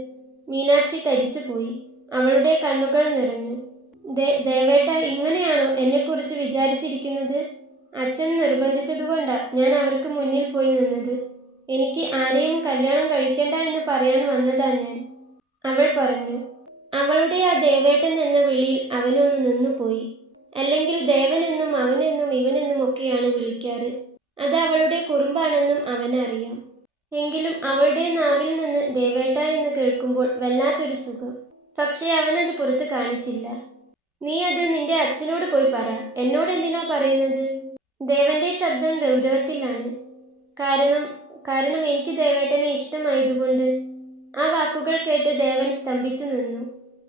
മീനാക്ഷി തരിച്ചുപോയി. അവളുടെ കണ്ണുകൾ നിറഞ്ഞു. ദേവേട്ട, ഇങ്ങനെയാണോ എന്നെക്കുറിച്ച് വിചാരിച്ചിരിക്കുന്നത്? അച്ഛൻ നിർബന്ധിച്ചതുകൊണ്ടാ ഞാൻ അവർക്ക് മുന്നിൽ പോയി നിന്നത്. എനിക്ക് ആരെയും കല്യാണം കഴിക്കണ്ട എന്ന് പറയാൻ വന്നതാ ഞാൻ, അവൾ പറഞ്ഞു. അവളുടെ ആ ദേവേട്ടൻ എന്ന വിളിയിൽ അവനൊന്ന് നിന്നുപോയി. അല്ലെങ്കിൽ ദേവനെന്നും അവനെന്നും ഇവനെന്നും ഒക്കെയാണ് വിളിക്കാറ്. അത് അവളുടെ കുറുമ്പാണെന്നും അവനറിയാം. എങ്കിലും അവളുടെ നാവിൽ നിന്ന് ദേവേട്ട എന്ന് കേൾക്കുമ്പോൾ വല്ലാത്തൊരു സുഖം. പക്ഷേ അവനത് പുറത്ത് കാണിച്ചില്ല. നീ അത് നിന്റെ അച്ഛനോട് പോയി പറ. എന്നോട് എന്തിനാ പറയുന്നത്? ദേവന്റെ ശബ്ദം ഗൗരവത്തിലാണ്. കാരണം എനിക്ക് ദേവേട്ടനെ ഇഷ്ടമായതുകൊണ്ട്. ആ വാക്കുകൾ കേട്ട് ദേവൻ സ്തംഭിച്ചു നിന്നു.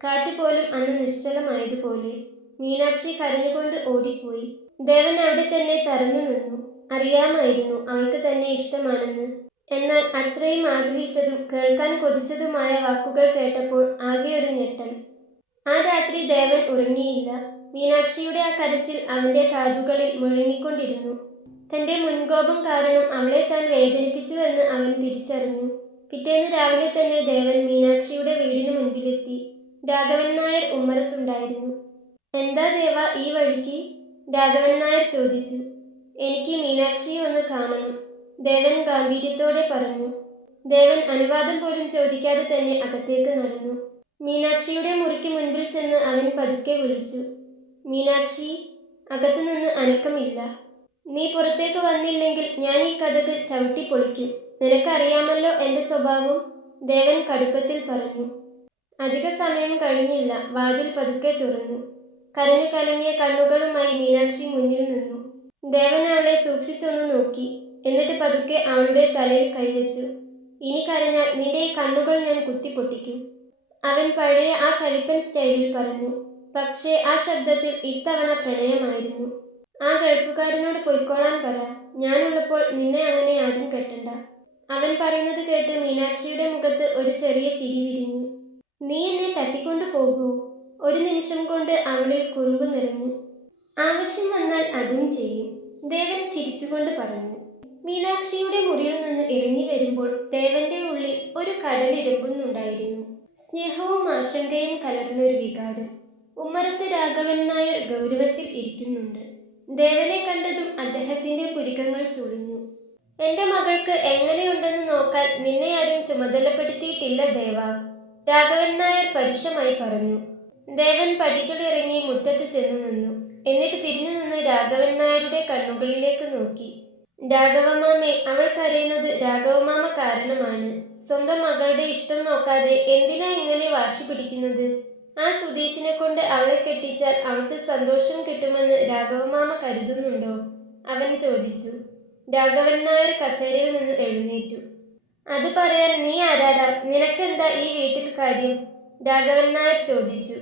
കാറ്റ് പോലും അന്ന് നിശ്ചലമായതുപോലെ. മീനാക്ഷി കരഞ്ഞുകൊണ്ട് ഓടിപ്പോയി. ദേവൻ അവിടെ തന്നെ തറഞ്ഞു നിന്നു. അറിയാമായിരുന്നു അവൾക്ക് തന്നെ ഇഷ്ടമാണെന്ന്. എന്നാൽ അത്രയും ആഗ്രഹിച്ചതും കേൾക്കാൻ കൊതിച്ചതുമായ വാക്കുകൾ കേട്ടപ്പോൾ ആകെ ഒരു ഞെട്ടൽ. ആ രാത്രി ദേവൻ ഉറങ്ങിയില്ല. മീനാക്ഷിയുടെ ആ കരച്ചിൽ അവന്റെ കാതുകളിൽ മുഴങ്ങിക്കൊണ്ടിരുന്നു. തന്റെ മുൻകോപം കാരണം അവളെ താൻ വേദനിപ്പിച്ചുവെന്ന് അവൻ തിരിച്ചറിഞ്ഞു. പിറ്റേന്ന് രാവിലെ തന്നെ ദേവൻ മീനാക്ഷിയുടെ വീടിന് മുൻപിലെത്തി. രാഘവൻ നായർ ഉമ്മറത്തുണ്ടായിരുന്നു. എന്താ ദേവ ഈ വഴിക്ക്? രാഘവൻ നായർ ചോദിച്ചു. എനിക്ക് മീനാക്ഷിയെ ഒന്ന് കാണണം, ദേവൻ ഗാംഭീര്യത്തോടെ പറഞ്ഞു. ദേവൻ അനുവാദം പോലും ചോദിക്കാതെ തന്നെ അകത്തേക്ക് നടന്നു. മീനാക്ഷിയുടെ മുറിക്ക് മുൻപിൽ ചെന്ന് അവൻ പതുക്കെ വിളിച്ചു. മീനാക്ഷി. അകത്തുനിന്ന് അനക്കമില്ല. നീ പുറത്തേക്ക് വന്നില്ലെങ്കിൽ ഞാൻ ഈ കഥക് ചവിട്ടി പൊളിക്കും. നിനക്കറിയാമല്ലോ എൻ്റെ സ്വഭാവം, ദേവൻ കടുപ്പത്തിൽ പറഞ്ഞു. അധിക സമയം കഴിഞ്ഞില്ല. വാതിൽ പതുക്കെ തുറന്നു. കരഞ്ഞു കലങ്ങിയ കണ്ണുകളുമായി മീനാക്ഷി മുന്നിൽ നിന്നു. ദേവൻ അവളെ സൂക്ഷിച്ചൊന്നു നോക്കി. എന്നിട്ട് പതുക്കെ അവളുടെ തലയിൽ കൈവച്ചു. ഇനി കരഞ്ഞാൽ നിന്റെ ഈ കണ്ണുകൾ ഞാൻ കുത്തിപ്പൊട്ടിക്കും, അവൻ പഴയ ആ കലിപ്പൻ സ്റ്റൈലിൽ പറഞ്ഞു. പക്ഷേ ആ ശബ്ദത്തിൽ ഇത്തവണ പ്രണയമായിരുന്നു. ആ ഗൾഫുകാരനോട് പൊയ്ക്കോളാൻ പറ. ഞാനുള്ളപ്പോൾ നിന്നെ അങ്ങനെ ആരും കെട്ടണ്ട. അവൻ പറയുന്നത് കേട്ട് മീനാക്ഷിയുടെ മുഖത്ത് ഒരു ചെറിയ ചിരി വിരിഞ്ഞു. നീ എന്നെ തട്ടിക്കൊണ്ടു പോകൂ? ഒരു നിമിഷം കൊണ്ട് അവളിൽ കുറുമ്പ് നിറഞ്ഞു. ആവശ്യം വന്നാൽ അതും ചെയ്യും, ദേവൻ ചിരിച്ചുകൊണ്ട് പറഞ്ഞു. മീനാക്ഷിയുടെ മുറിയിൽ നിന്ന് ഇറങ്ങി വരുമ്പോൾ ദേവന്റെ ഉള്ളിൽ ഒരു കടലിരമ്പുന്നുണ്ടായിരുന്നു. സ്നേഹവും ആശങ്കയും കലർന്നൊരു വികാരം. ഉമ്മറത്ത് രാഘവൻ നായർ ഗൗരവത്തിൽ ഇരിക്കുന്നുണ്ട്. ദേവനെ കണ്ടതും അദ്ദേഹത്തിന്റെ പുരികങ്ങൾ ചുളിഞ്ഞു. എന്റെ മകൾക്ക് എങ്ങനെയുണ്ടെന്ന് നോക്കാൻ നിന്നെ ആരും ചുമതലപ്പെടുത്തിയിട്ടില്ല ദേവ, രാഘവൻ നായർ പരുഷമായി പറഞ്ഞു. ദേവൻ പടികളിറങ്ങി മുറ്റത്ത് ചെന്നു നിന്നു. എന്നിട്ട് തിരിഞ്ഞു നിന്ന് രാഘവൻ നായരുടെ കണ്ണുകളിലേക്ക് നോക്കി. രാഘവമാമേ, അവൾ കരയുന്നത് രാഘവമാമ കാരണമാണ്. സ്വന്തം മകളുടെ ഇഷ്ടം നോക്കാതെ എന്തിനാ ഇങ്ങനെ വാശി പിടിക്കുന്നത്? ആ സുധീഷിനെ കൊണ്ട് അവളെ കെട്ടിച്ചാൽ അവൾക്ക് സന്തോഷം കിട്ടുമെന്ന് രാഘവമാമ കരുതുന്നുണ്ടോ? അവൻ ചോദിച്ചു. രാഘവൻ നായർ കസേരയിൽ നിന്ന് എഴുന്നേറ്റു. അത് പറയാൻ നീ ആരാടാ? നിനക്കെന്താ ഈ വീട്ടിൽ കാര്യം? രാഘവൻ നായർ ചോദിച്ചു.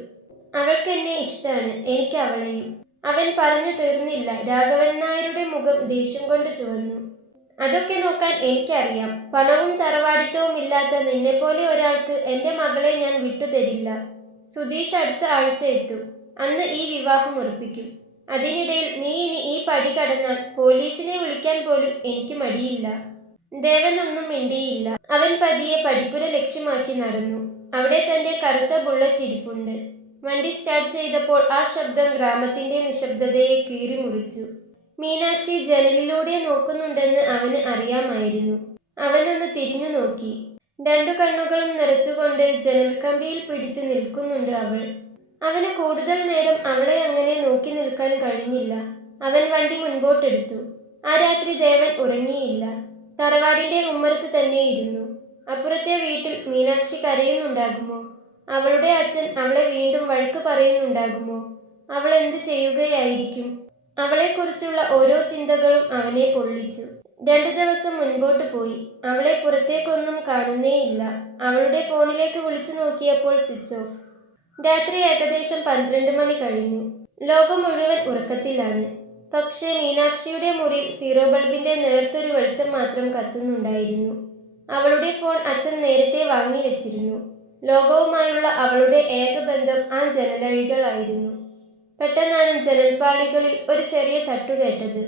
അവൾക്ക് എന്നെ ഇഷ്ടാണ്, എനിക്ക് അവളെയും. അവൻ പറഞ്ഞു തീർന്നില്ല. രാഘവൻ നായരുടെ മുഖം ദേഷ്യം കൊണ്ട് ചുവന്നു. അതൊക്കെ നോക്കാൻ എനിക്കറിയാം. പണവും തറവാടിത്തവും ഇല്ലാത്ത നിന്നെപ്പോലെ ഒരാൾക്ക് എൻ്റെ മകളെ ഞാൻ വിട്ടുതരില്ല. സുധീഷ് അടുത്ത ആഴ്ച എത്തും. അന്ന് ഈ വിവാഹം ഉറപ്പിക്കും. അതിനിടയിൽ നീ ഇനി ഈ പടി കടന്നാൽ പോലീസിനെ വിളിക്കാൻ പോലും എനിക്ക് മടിയില്ല. ദേവൻ ഒന്നും മിണ്ടിയില്ല. അവൻ പതിയെ പടിപ്പുര ലക്ഷ്യമാക്കി നടന്നു. അവിടെ തന്റെ കറുത്ത ബുള്ളറ്റ് ഇരിപ്പുണ്ട്. വണ്ടി സ്റ്റാർട്ട് ചെയ്തപ്പോൾ ആ ശബ്ദം ഗ്രാമത്തിന്റെ നിശബ്ദതയെ കീറിമുറിച്ചു. മീനാക്ഷി ജനലിലൂടെ നോക്കുന്നുണ്ടെന്ന് അവന് അറിയാമായിരുന്നു. അവനൊന്ന് തിരിഞ്ഞു നോക്കി. രണ്ടു കണ്ണുകളും നിറച്ചുകൊണ്ട് ജനൽക്കമ്പിയിൽ പിടിച്ചു നിൽക്കുന്നുണ്ട് അവൾ. അവന് കൂടുതൽ നേരം അവളെ അങ്ങനെ നോക്കി നിൽക്കാൻ കഴിഞ്ഞില്ല. അവൻ വണ്ടി മുൻപോട്ടെടുത്തു. ആ രാത്രി ദേവൻ ഉറങ്ങിയില്ല. തറവാടിന്റെ ഉമ്മറത്ത് തന്നെ ഇരുന്നു. അപ്പുറത്തെ വീട്ടിൽ മീനാക്ഷി കരയുന്നുണ്ടാകുമോ? അവളുടെ അച്ഛൻ അവളെ വീണ്ടും വഴക്ക് പറയുന്നുണ്ടാകുമോ? അവൾ എന്ത് ചെയ്യുകയായിരിക്കും? അവളെക്കുറിച്ചുള്ള ഓരോ ചിന്തകളും അവനെ പൊള്ളിച്ചു. 2 ദിവസം മുൻപോട്ട് പോയി. അവളെ പുറത്തേക്കൊന്നും കാണുന്നേയില്ല. അവളുടെ ഫോണിലേക്ക് വിളിച്ചു നോക്കിയപ്പോൾ സ്വിച്ച് ഓഫ്. രാത്രി ഏകദേശം 12 മണി കഴിഞ്ഞു. ലോകം മുഴുവൻ ഉറക്കത്തിലാണ്. പക്ഷേ മീനാക്ഷിയുടെ മുറിയിൽ സീറോ ബൾബിന്റെ നേർത്തൊരു വെളിച്ചം മാത്രം കത്തുന്നുണ്ടായിരുന്നു. അവളുടെ ഫോൺ അച്ഛൻ നേരത്തെ വാങ്ങി വെച്ചിരുന്നു. ലോകവുമായുള്ള അവളുടെ ഏക ബന്ധം ആ ജനലഴികളായിരുന്നു. പെട്ടെന്നാണ് ജനൽപ്പാളികളിൽ ഒരു ചെറിയ തട്ടു കേട്ടത്.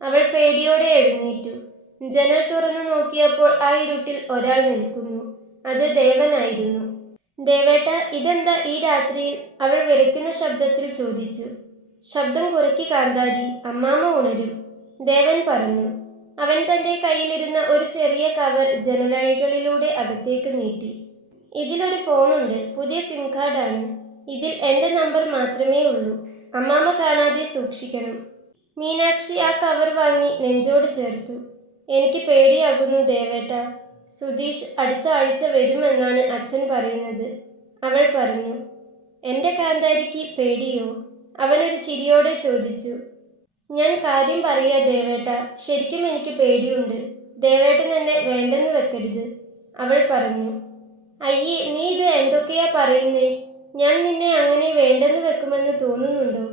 അവൾ പേടിയോടെ എഴുന്നേറ്റു. ജനൽ തുറന്നു നോക്കിയപ്പോൾ ആ ഇരുട്ടിൽ ഒരാൾ നിൽക്കുന്നു. അത് ദേവനായിരുന്നു. ദേവേട്ട, ഇതെന്താ ഈ രാത്രിയിൽ? അവൾ വിറയ്ക്കുന്ന ശബ്ദത്തിൽ ചോദിച്ചു. ശബ്ദം കുറയ്ക്ക് കാന്താരി, അമ്മാമ്മ ഉണരും, ദേവൻ പറഞ്ഞു. അവൻ തന്റെ കയ്യിലിരുന്ന ഒരു ചെറിയ കവർ ജനലഴികളിലൂടെ അകത്തേക്ക് നീട്ടി. ഇതിലൊരു ഫോണുണ്ട്, പുതിയ സിം കാർഡാണ്. ഇതിൽ എൻ്റെ നമ്പർ മാത്രമേ ഉള്ളൂ. അമ്മാമ്മ കാണാതെ സൂക്ഷിക്കണം. മീനാക്ഷി ആ കവർ വാങ്ങി നെഞ്ചോട് ചേർത്തു. എനിക്ക് പേടിയാകുന്നു ദേവേട്ട. സുധീഷ് അടുത്ത ആഴ്ച വരുമെന്നാണ് അച്ഛൻ പറയുന്നത്, അവൾ പറഞ്ഞു. എൻ്റെ കാന്താരിക്ക് പേടിയോ? അവനൊരു ചിരിയോടെ ചോദിച്ചു. ഞാൻ കാര്യം പറയാ ദേവേട്ട, ശരിക്കും എനിക്ക് പേടിയുണ്ട്. ദേവേട്ടൻ എന്നെ വേണ്ടെന്ന് വെക്കരുത്, അവൾ പറഞ്ഞു. അയ്യേ, നീ ഇത് എന്തൊക്കെയാ പറയുന്നേ? ഞാൻ നിന്നെ അങ്ങനെ വേണ്ടെന്ന് വെക്കുമെന്ന് തോന്നുന്നുണ്ടോ?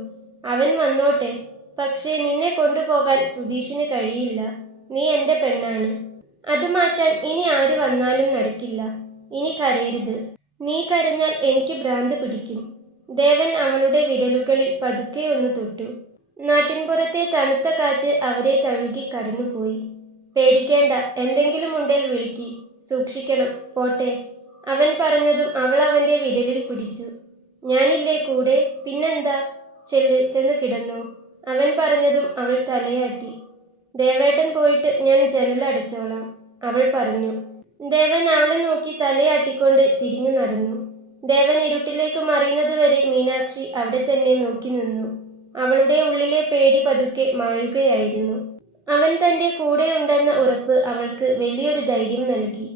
അവൻ വന്നോട്ടെ, പക്ഷേ നിന്നെ കൊണ്ടുപോകാൻ സുധീഷിന് കഴിയില്ല. നീ എൻ്റെ പെണ്ണാണ്. അത് മാറ്റാൻ ഇനി ആര് വന്നാലും നടക്കില്ല. ഇനി കരയരുത്. നീ കരഞ്ഞാൽ എനിക്ക് ഭ്രാന്ത് പിടിക്കും. ദേവൻ അവളുടെ വിരലുകളിൽ പതുക്കെ ഒന്ന് തൊട്ടു. നാട്ടിൻപുറത്തെ തണുത്ത കാറ്റ് അവരെ തഴുകി കടന്നുപോയി. പേടിക്കേണ്ട, എന്തെങ്കിലും ഉണ്ടേൽ വിളിക്ക്. സൂക്ഷിക്കണം, പോട്ടെ, അവൻ പറഞ്ഞതും അവൾ അവൻ്റെ വിരലിൽ പിടിച്ചു. ഞാനില്ലേ കൂടെ, പിന്നെന്താ? ചെന്ന് കിടന്നോ, അവൻ പറഞ്ഞതും അവൾ തലയാട്ടി. ദേവേട്ടൻ പോയിട്ട് ഞാൻ ജനലടച്ചോളാം, അവൾ പറഞ്ഞു. ദേവൻ അവളെ നോക്കി തലയാട്ടിക്കൊണ്ട് തിരിഞ്ഞു നടന്നു. ദേവൻ ഇരുട്ടിലേക്ക് മറിയുന്നതുവരെ മീനാക്ഷി അവിടെ തന്നെ നോക്കി നിന്നു. അവളുടെ ഉള്ളിലെ പേടി പതുക്കെ മായുകയായിരുന്നു. അവൻ തന്റെ കൂടെയുണ്ടെന്ന ഉറപ്പ് അവൾക്ക് വലിയൊരു ധൈര്യം നൽകി.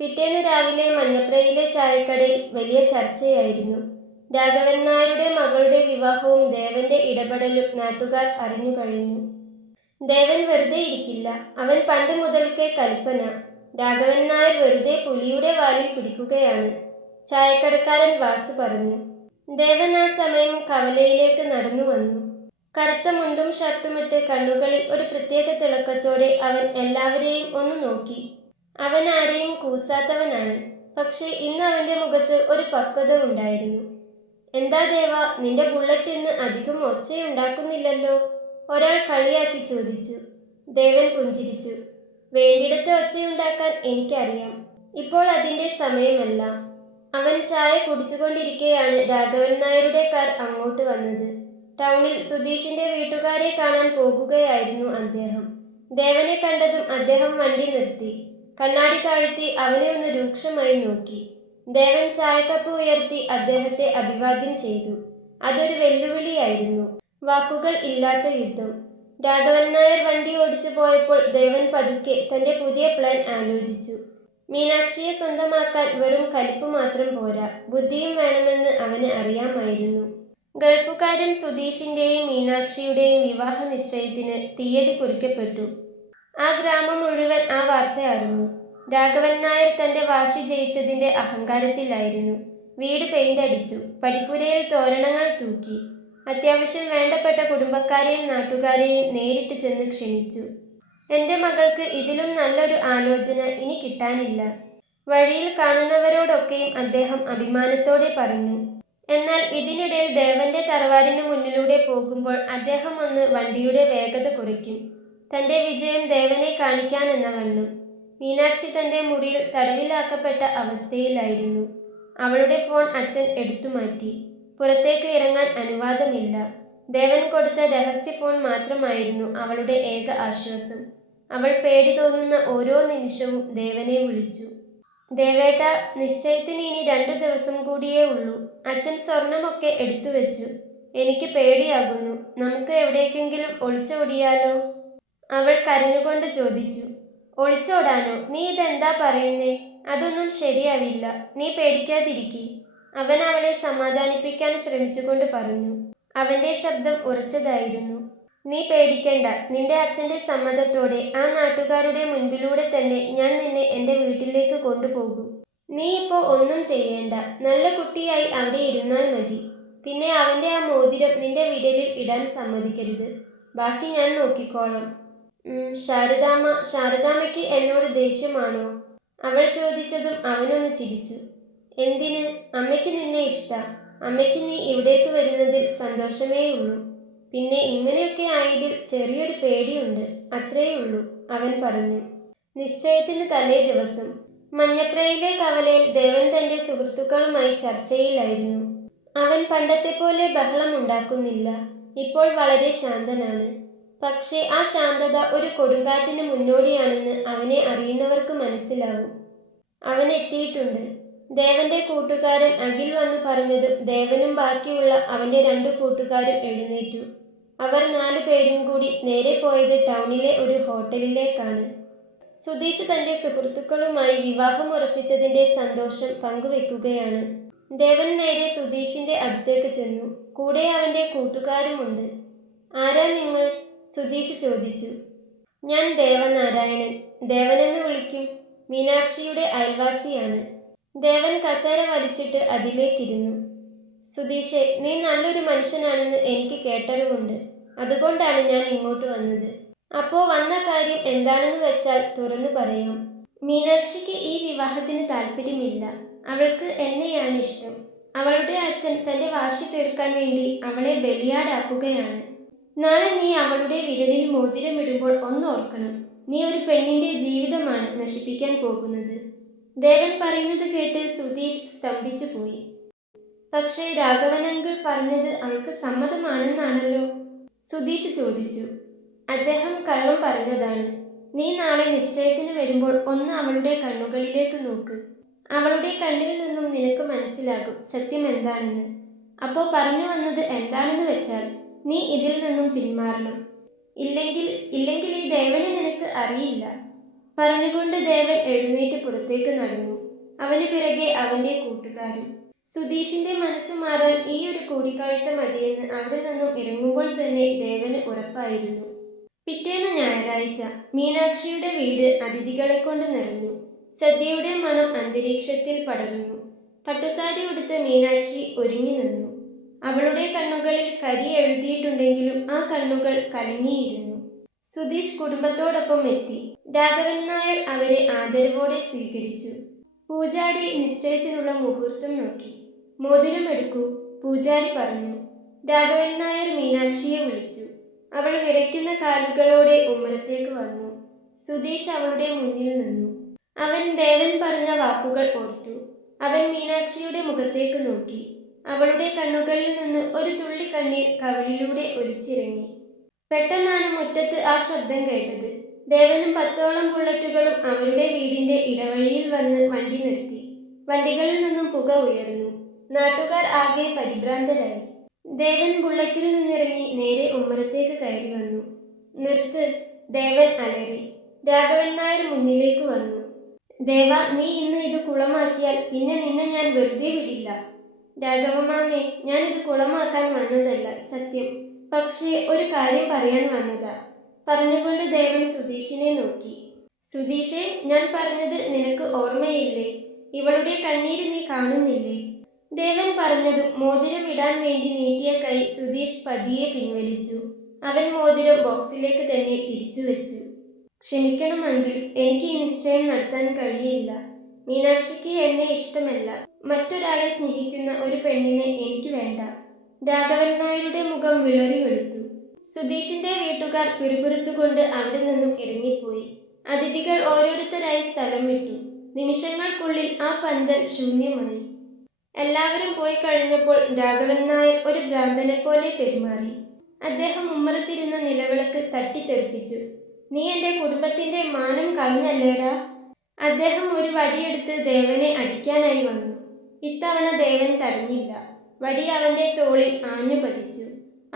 പിറ്റേന്ന് രാവിലെ മഞ്ഞപ്രയിലെ ചായക്കടയിൽ വലിയ ചർച്ചയായിരുന്നു. രാഘവൻ നായരുടെ മകളുടെ വിവാഹവും ദേവന്റെ ഇടപെടലും നാട്ടുകാർ അറിഞ്ഞു കഴിഞ്ഞു. ദേവൻ വെറുതെ ഇരിക്കില്ല. അവൻ പണ്ട് മുതൽക്കേ കൽപ്പന. രാഘവൻ നായർ വെറുതെ പുലിയുടെ വാലിൽ പിടിക്കുകയാണ്, ചായക്കടക്കാരൻ വാസു പറഞ്ഞു. ദേവൻ ആ സമയം കവലയിലേക്ക് നടന്നു വന്നു. കറുത്ത മുണ്ടും ഷർട്ടുമിട്ട് കണ്ണുകളിൽ ഒരു പ്രത്യേക തിളക്കത്തോടെ അവൻ എല്ലാവരെയും ഒന്ന് നോക്കി. അവൻ ആരെയും കൂസാത്തവനാണ്. പക്ഷേ ഇന്ന് അവന്റെ മുഖത്ത് ഒരു പക്വത ഉണ്ടായിരുന്നു. എന്താ ദേവ, നിന്റെ ബുള്ളറ്റ് ഇന്ന് അധികം ഒച്ചയുണ്ടാക്കുന്നില്ലല്ലോ, ഒരാൾ കളിയാക്കി ചോദിച്ചു. ദേവൻ പുഞ്ചിരിച്ചു. വേണ്ടിടത്ത് ഒച്ചയുണ്ടാക്കാൻ എനിക്കറിയാം. ഇപ്പോൾ അതിൻ്റെ സമയമല്ല. അവൻ ചായ കുടിച്ചുകൊണ്ടിരിക്കെയാണ് രാഘവൻ നായരുടെ കാർ അങ്ങോട്ട് വന്നത്. ടൗണിൽ സുധീഷിന്റെ വീട്ടുകാരെ കാണാൻ പോകുകയായിരുന്നു അദ്ദേഹം. ദേവനെ കണ്ടതും അദ്ദേഹം വണ്ടി നിർത്തി. കണ്ണാടി താഴ്ത്തി അവനെ ഒന്ന് രൂക്ഷമായി നോക്കി. ദേവൻ ചായക്കപ്പ് ഉയർത്തി അദ്ദേഹത്തെ അഭിവാദ്യം ചെയ്തു. അതൊരു വെല്ലുവിളിയായിരുന്നു. വാക്കുകൾ ഇല്ലാത്ത യുദ്ധം. രാഘവൻ നായർ വണ്ടി ഓടിച്ചു പോയപ്പോൾ ദേവൻ പതുക്കെ തന്റെ പുതിയ പ്ലാൻ ആലോചിച്ചു. മീനാക്ഷിയെ സ്വന്തമാക്കാൻ വെറും കലിപ്പ് മാത്രം പോരാ, ബുദ്ധിയും വേണമെന്ന് അവന് അറിയാമായിരുന്നു. ഗൾഫുകാരൻ സുധീഷിന്റെയും മീനാക്ഷിയുടെയും വിവാഹ നിശ്ചയത്തിന് തീയതി കുറിക്കപ്പെട്ടു. ആ ഗ്രാമം മുഴുവൻ ആ വാർത്ത അറിഞ്ഞു. രാഘവൻ നായർ തന്റെ വാശി ജയിച്ചതിന്റെ അഹങ്കാരത്തിലായിരുന്നു. വീട് പെയിന്റ് അടിച്ചു, പടിപ്പുരയിൽ തോരണങ്ങൾ തൂക്കി. അത്യാവശ്യം വേണ്ടപ്പെട്ട കുടുംബക്കാരെയും നാട്ടുകാരെയും നേരിട്ട് ചെന്ന് ക്ഷണിച്ചു. എന്റെ മകൾക്ക് ഇതിലും നല്ലൊരു ആലോചന ഇനി കിട്ടാനില്ല, വഴിയിൽ കാണുന്നവരോടൊക്കെയും അദ്ദേഹം അഭിമാനത്തോടെ പറഞ്ഞു. എന്നാൽ ഇതിനിടയിൽ ദേവന്റെ തറവാടിനു മുന്നിലൂടെ പോകുമ്പോൾ അദ്ദേഹം ഒന്ന് വണ്ടിയുടെ വേഗത കുറയ്ക്കും, തന്റെ വിജയം ദേവനെ കാണിക്കാനെന്ന വണ്ണം. മീനാക്ഷി തന്റെ മുറിയിൽ തടവിലാക്കപ്പെട്ട അവസ്ഥയിലായിരുന്നു. അവളുടെ ഫോൺ അച്ഛൻ എടുത്തുമാറ്റി. പുറത്തേക്ക് ഇറങ്ങാൻ അനുവാദമില്ല. ദേവൻ കൊടുത്ത രഹസ്യ ഫോൺ മാത്രമായിരുന്നു അവളുടെ ഏക ആശ്വാസം. അവൾ പേടി തോന്നുന്ന ഓരോ നിമിഷവും ദേവനെ വിളിച്ചു. ദേവേട്ട, നിശ്ചയത്തിന് ഇനി 2 ദിവസം കൂടിയേ ഉള്ളൂ. അച്ഛൻ സ്വർണമൊക്കെ എടുത്തുവെച്ചു. എനിക്ക് പേടിയാകുന്നു. നമുക്ക് എവിടേക്കെങ്കിലും ഒളിച്ചോടിയാലോ? അവൾ കരഞ്ഞുകൊണ്ട് ചോദിച്ചു. ഒളിച്ചോടാനോ? നീ ഇതെന്താ പറയുന്നേ? അതൊന്നും ശരിയാവില്ല. നീ പേടിക്കാതിരിക്കി. അവൻ അവളെ സമാധാനിപ്പിക്കാൻ ശ്രമിച്ചുകൊണ്ട് പറഞ്ഞു. അവന്റെ ശബ്ദം ഉറച്ചതായിരുന്നു. നീ പേടിക്കണ്ട. നിന്റെ അച്ഛന്റെ സമ്മതത്തോടെ ആ നാട്ടുകാരുടെ മുൻപിലൂടെ തന്നെ ഞാൻ നിന്നെ എന്റെ വീട്ടിലേക്ക് കൊണ്ടുപോകും. നീ ഇപ്പോ ഒന്നും ചെയ്യേണ്ട. നല്ല കുട്ടിയായി അവിടെ ഇരുന്നാൽ മതി. പിന്നെ അവന്റെ ആ മോതിരം നിന്റെ വിരലിൽ ഇടാൻ സമ്മതിക്കരുത്. ബാക്കി ഞാൻ നോക്കിക്കോളാം. ശാരദാമ്മയ്ക്ക് എന്നോട് ദേഷ്യമാണോ? അവൾ ചോദിച്ചതും അവനൊന്ന് ചിരിച്ചു. എന്തിന്? അമ്മയ്ക്ക് നിന്നെ ഇഷ്ടാ. അമ്മയ്ക്ക് നീ ഇവിടേക്ക് വരുന്നതിൽ സന്തോഷമേയുള്ളൂ. പിന്നെ ഇങ്ങനെയൊക്കെ ആയതിൽ ചെറിയൊരു പേടിയുണ്ട്, അത്രേയുള്ളൂ, അവൻ പറഞ്ഞു. നിശ്ചയത്തിന് തലേ ദിവസം മഞ്ഞപ്രയിലെ കവലയിൽ ദേവൻ തന്റെ സുഹൃത്തുക്കളുമായി ചർച്ചയിലായിരുന്നു. അവൻ പണ്ടത്തെ പോലെ ബഹളമുണ്ടാക്കുന്നില്ല. ഇപ്പോൾ വളരെ ശാന്തനാണ്. പക്ഷേ ആ ശാന്തത ഒരു കൊടുങ്കാറ്റിന് മുന്നോടിയാണെന്ന് അവനെ അറിയുന്നവർക്ക് മനസ്സിലാവും. അവൻ എത്തിയിട്ടുണ്ട്. ദേവന്റെ കൂട്ടുകാരൻ അഖിൽ വന്ന് പറഞ്ഞതും ദേവനും ബാക്കിയുള്ള അവന്റെ 2 കൂട്ടുകാരും എഴുന്നേറ്റു. അവർ 4 പേരും കൂടി നേരെ പോയത് ടൗണിലെ ഒരു ഹോട്ടലിലേക്കാണ്. സുധീഷ് തന്റെ സുഹൃത്തുക്കളുമായി വിവാഹം ഉറപ്പിച്ചതിന്റെ സന്തോഷം പങ്കുവെക്കുകയാണ്. ദേവൻ നേരെ സുധീഷിന്റെ അടുത്തേക്ക് ചെന്നു. കൂടെ അവന്റെ കൂട്ടുകാരുമുണ്ട്. ആരാ നിങ്ങൾ? സുധീഷ് ചോദിച്ചു. ഞാൻ ദേവനാരായണൻ. ദേവനെന്ന് വിളിക്കും. മീനാക്ഷിയുടെ അയൽവാസിയാണ്. ദേവൻ കസേര വലിച്ചിട്ട് അതിലേക്കിരുന്നു. സുധീഷേ, നീ നല്ലൊരു മനുഷ്യനാണെന്ന് എനിക്ക് കേട്ടറിവുണ്ട്. അതുകൊണ്ടാണ് ഞാൻ ഇങ്ങോട്ട് വന്നത്. അപ്പോ വന്ന കാര്യം എന്താണെന്ന് വെച്ചാൽ തുറന്നു പറയാം. മീനാക്ഷിക്ക് ഈ വിവാഹത്തിന് താല്പര്യമില്ല. അവൾക്ക് എന്നെയാണ് ഇഷ്ടം. അവളുടെ അച്ഛൻ തന്റെ വാശി തീർക്കാൻ വേണ്ടി അവളെ ബലിയാടാക്കുകയാണ്. നാളെ നീ അവളുടെ വിരലിൽ മോതിരമിടുമ്പോൾ ഒന്നോർക്കണം, നീ ഒരു പെണ്ണിന്റെ ജീവിതമാണ് നശിപ്പിക്കാൻ പോകുന്നത്. ദേവൻ പറയുന്നത് കേട്ട് സുധീഷ് സ്തംഭിച്ചു പോയി. പക്ഷേ രാഘവൻ അങ്കിൾ പറഞ്ഞത് അവൾക്ക് സമ്മതമാണെന്നാണല്ലോ? സുധീഷ് ചോദിച്ചു. അദ്ദേഹം കള്ളം പറഞ്ഞതാണ്. നീ നാളെ നിശ്ചയത്തിന് വരുമ്പോൾ ഒന്ന് അവളുടെ കണ്ണുകളിലേക്ക് നോക്ക്. അവളുടെ കണ്ണിൽ നിന്നും നിനക്ക് മനസ്സിലാകും സത്യം എന്താണെന്ന്. അപ്പോ പറഞ്ഞു വന്നത് എന്താണെന്ന് വെച്ചാൽ നീ ഇതിൽ നിന്നും പിന്മാറണം. ഇല്ലെങ്കിൽ ഈ ദേവനെ നിനക്ക് അറിയില്ല. പറഞ്ഞുകൊണ്ട് ദേവൻ എഴുന്നേറ്റ് പുറത്തേക്ക് നടന്നു. അവന് പിറകെ അവന്റെ കൂട്ടുകാരും. സുധീഷിന്റെ മനസ്സ് മാറാൻ ഈ ഒരു കൂടിക്കാഴ്ച മതിയെന്ന് അവിടെ നിന്നും ഇറങ്ങുമ്പോൾ തന്നെ ദേവന് ഉറപ്പായിരുന്നു. പിറ്റേന്ന് ഞായറാഴ്ച മീനാക്ഷിയുടെ വീട് അതിഥികളെ കൊണ്ട് നിറഞ്ഞു. സദ്യയുടെ മണം അന്തരീക്ഷത്തിൽ പടർന്നു. പട്ടുസാരി ഉടുത്ത് മീനാക്ഷി ഒരുങ്ങി നിന്നു. അവളുടെ കണ്ണുകളിൽ കരി എഴുതിയിട്ടുണ്ടെങ്കിലും ആ കണ്ണുകൾ കലങ്ങിയിരുന്നു. സുധീഷ് കുടുംബത്തോടൊപ്പം എത്തി. രാഘവൻ നായർ അവരെ ആദരവോടെ സ്വീകരിച്ചു. പൂജാരി നിശ്ചയത്തിനുള്ള മുഹൂർത്തം നോക്കി. മോതിരം എടുക്കൂ, പൂജാരി പറഞ്ഞു. രാഘവൻ നായർ മീനാക്ഷിയെ വിളിച്ചു. അവൾ വിറയ്ക്കുന്ന കാലുകളോടെ ഉമ്മറത്തേക്ക് വന്നു. സുധീഷ് അവളുടെ മുന്നിൽ നിന്നു. അവൻ ദേവൻ പറഞ്ഞ വാക്കുകൾ ഓർത്തു. അവൻ മീനാക്ഷിയുടെ മുഖത്തേക്ക് നോക്കി. അവളുടെ കണ്ണുകളിൽ നിന്ന് ഒരു തുള്ളി കണ്ണീർ കവിളിലൂടെ ഒലിച്ചിറങ്ങി. പെട്ടെന്നാണ് മുറ്റത്ത് ആ ശബ്ദം കേട്ടത്. ദേവനും 10ഓളം ബുള്ളറ്റുകളും അവരുടെ വീടിന്റെ ഇടവഴിയിൽ വന്ന് വണ്ടി നിർത്തി. വണ്ടികളിൽ നിന്നും പുക ഉയർന്നു. നാട്ടുകാർ ആകെ പരിഭ്രാന്തരായി. ദേവൻ ബുള്ളറ്റിൽ നിന്നിറങ്ങി നേരെ ഉമ്മറത്തേക്ക് കയറി വന്നു. നിർത്ത്, ദേവൻ അലറി. രാഘവൻ നായർ മുന്നിലേക്ക് വന്നു. ദേവ, നീ ഇന്ന് ഇത് കുളമാക്കിയാൽ പിന്നെ നിന്നെ ഞാൻ വെറുതെ വിടില്ല. രാഘവമാമേ, ഞാൻ ഇത് കുളമാക്കാൻ വന്നതല്ല, സത്യം. പക്ഷേ ഒരു കാര്യം പറയാൻ വന്നതാ, പറഞ്ഞുകൊണ്ട് ദേവൻ സുധീഷിനെ നോക്കി. സുധീഷേ, ഞാൻ പറഞ്ഞത് നിനക്ക് ഓർമ്മയില്ലേ? ഇവളുടെ കണ്ണീര് നീ കാണുന്നില്ലേ? ദേവൻ പറഞ്ഞതും മോതിരം ഇടാൻ വേണ്ടി നീട്ടിയ കൈ സുധീഷ് പതിയെ പിൻവലിച്ചു. അവൻ മോതിരം ബോക്സിലേക്ക് തന്നെ തിരിച്ചു വെച്ചു. ക്ഷമിക്കണം അങ്കിൾ, എനിക്ക് ഈ നിശ്ചയം നടത്താൻ കഴിയില്ല. മീനാക്ഷിക്ക് എന്നെ ഇഷ്ടമല്ല. മറ്റൊരാളെ സ്നേഹിക്കുന്ന ഒരു പെണ്ണിനെ എനിക്ക് വേണ്ട. രാഘവൻ നായരുടെ മുഖം വിളറി വെളുത്തു. സുധീഷിന്റെ വീട്ടുകാർ പിറുപിറുത്തുകൊണ്ട് അവിടെ നിന്നും ഇറങ്ങിപ്പോയി. അതിഥികൾ ഓരോരുത്തരായി സ്ഥലം വിട്ടു. നിമിഷങ്ങൾക്കുള്ളിൽ ആ പന്തൽ ശൂന്യമായി. എല്ലാവരും പോയി കഴിഞ്ഞപ്പോൾ രാഘവൻ നായർ ഒരു ഭ്രാന്തനെ പോലെ പെരുമാറി. അദ്ദേഹം ഉമ്മറത്തിരുന്ന നിലവിളക്ക് തട്ടിത്തെറിപ്പിച്ചു. നീ എൻ്റെ കുടുംബത്തിന്റെ മാനം കളഞ്ഞല്ലേടാ? അദ്ദേഹം ഒരു വടിയെടുത്ത് ദേവനെ അടിക്കാനായി വന്നു. ഇത്തവണ ദേവൻ തടഞ്ഞില്ല. വടി അവന്റെ തോളിൽ ആഞ്ഞു പതിച്ചു.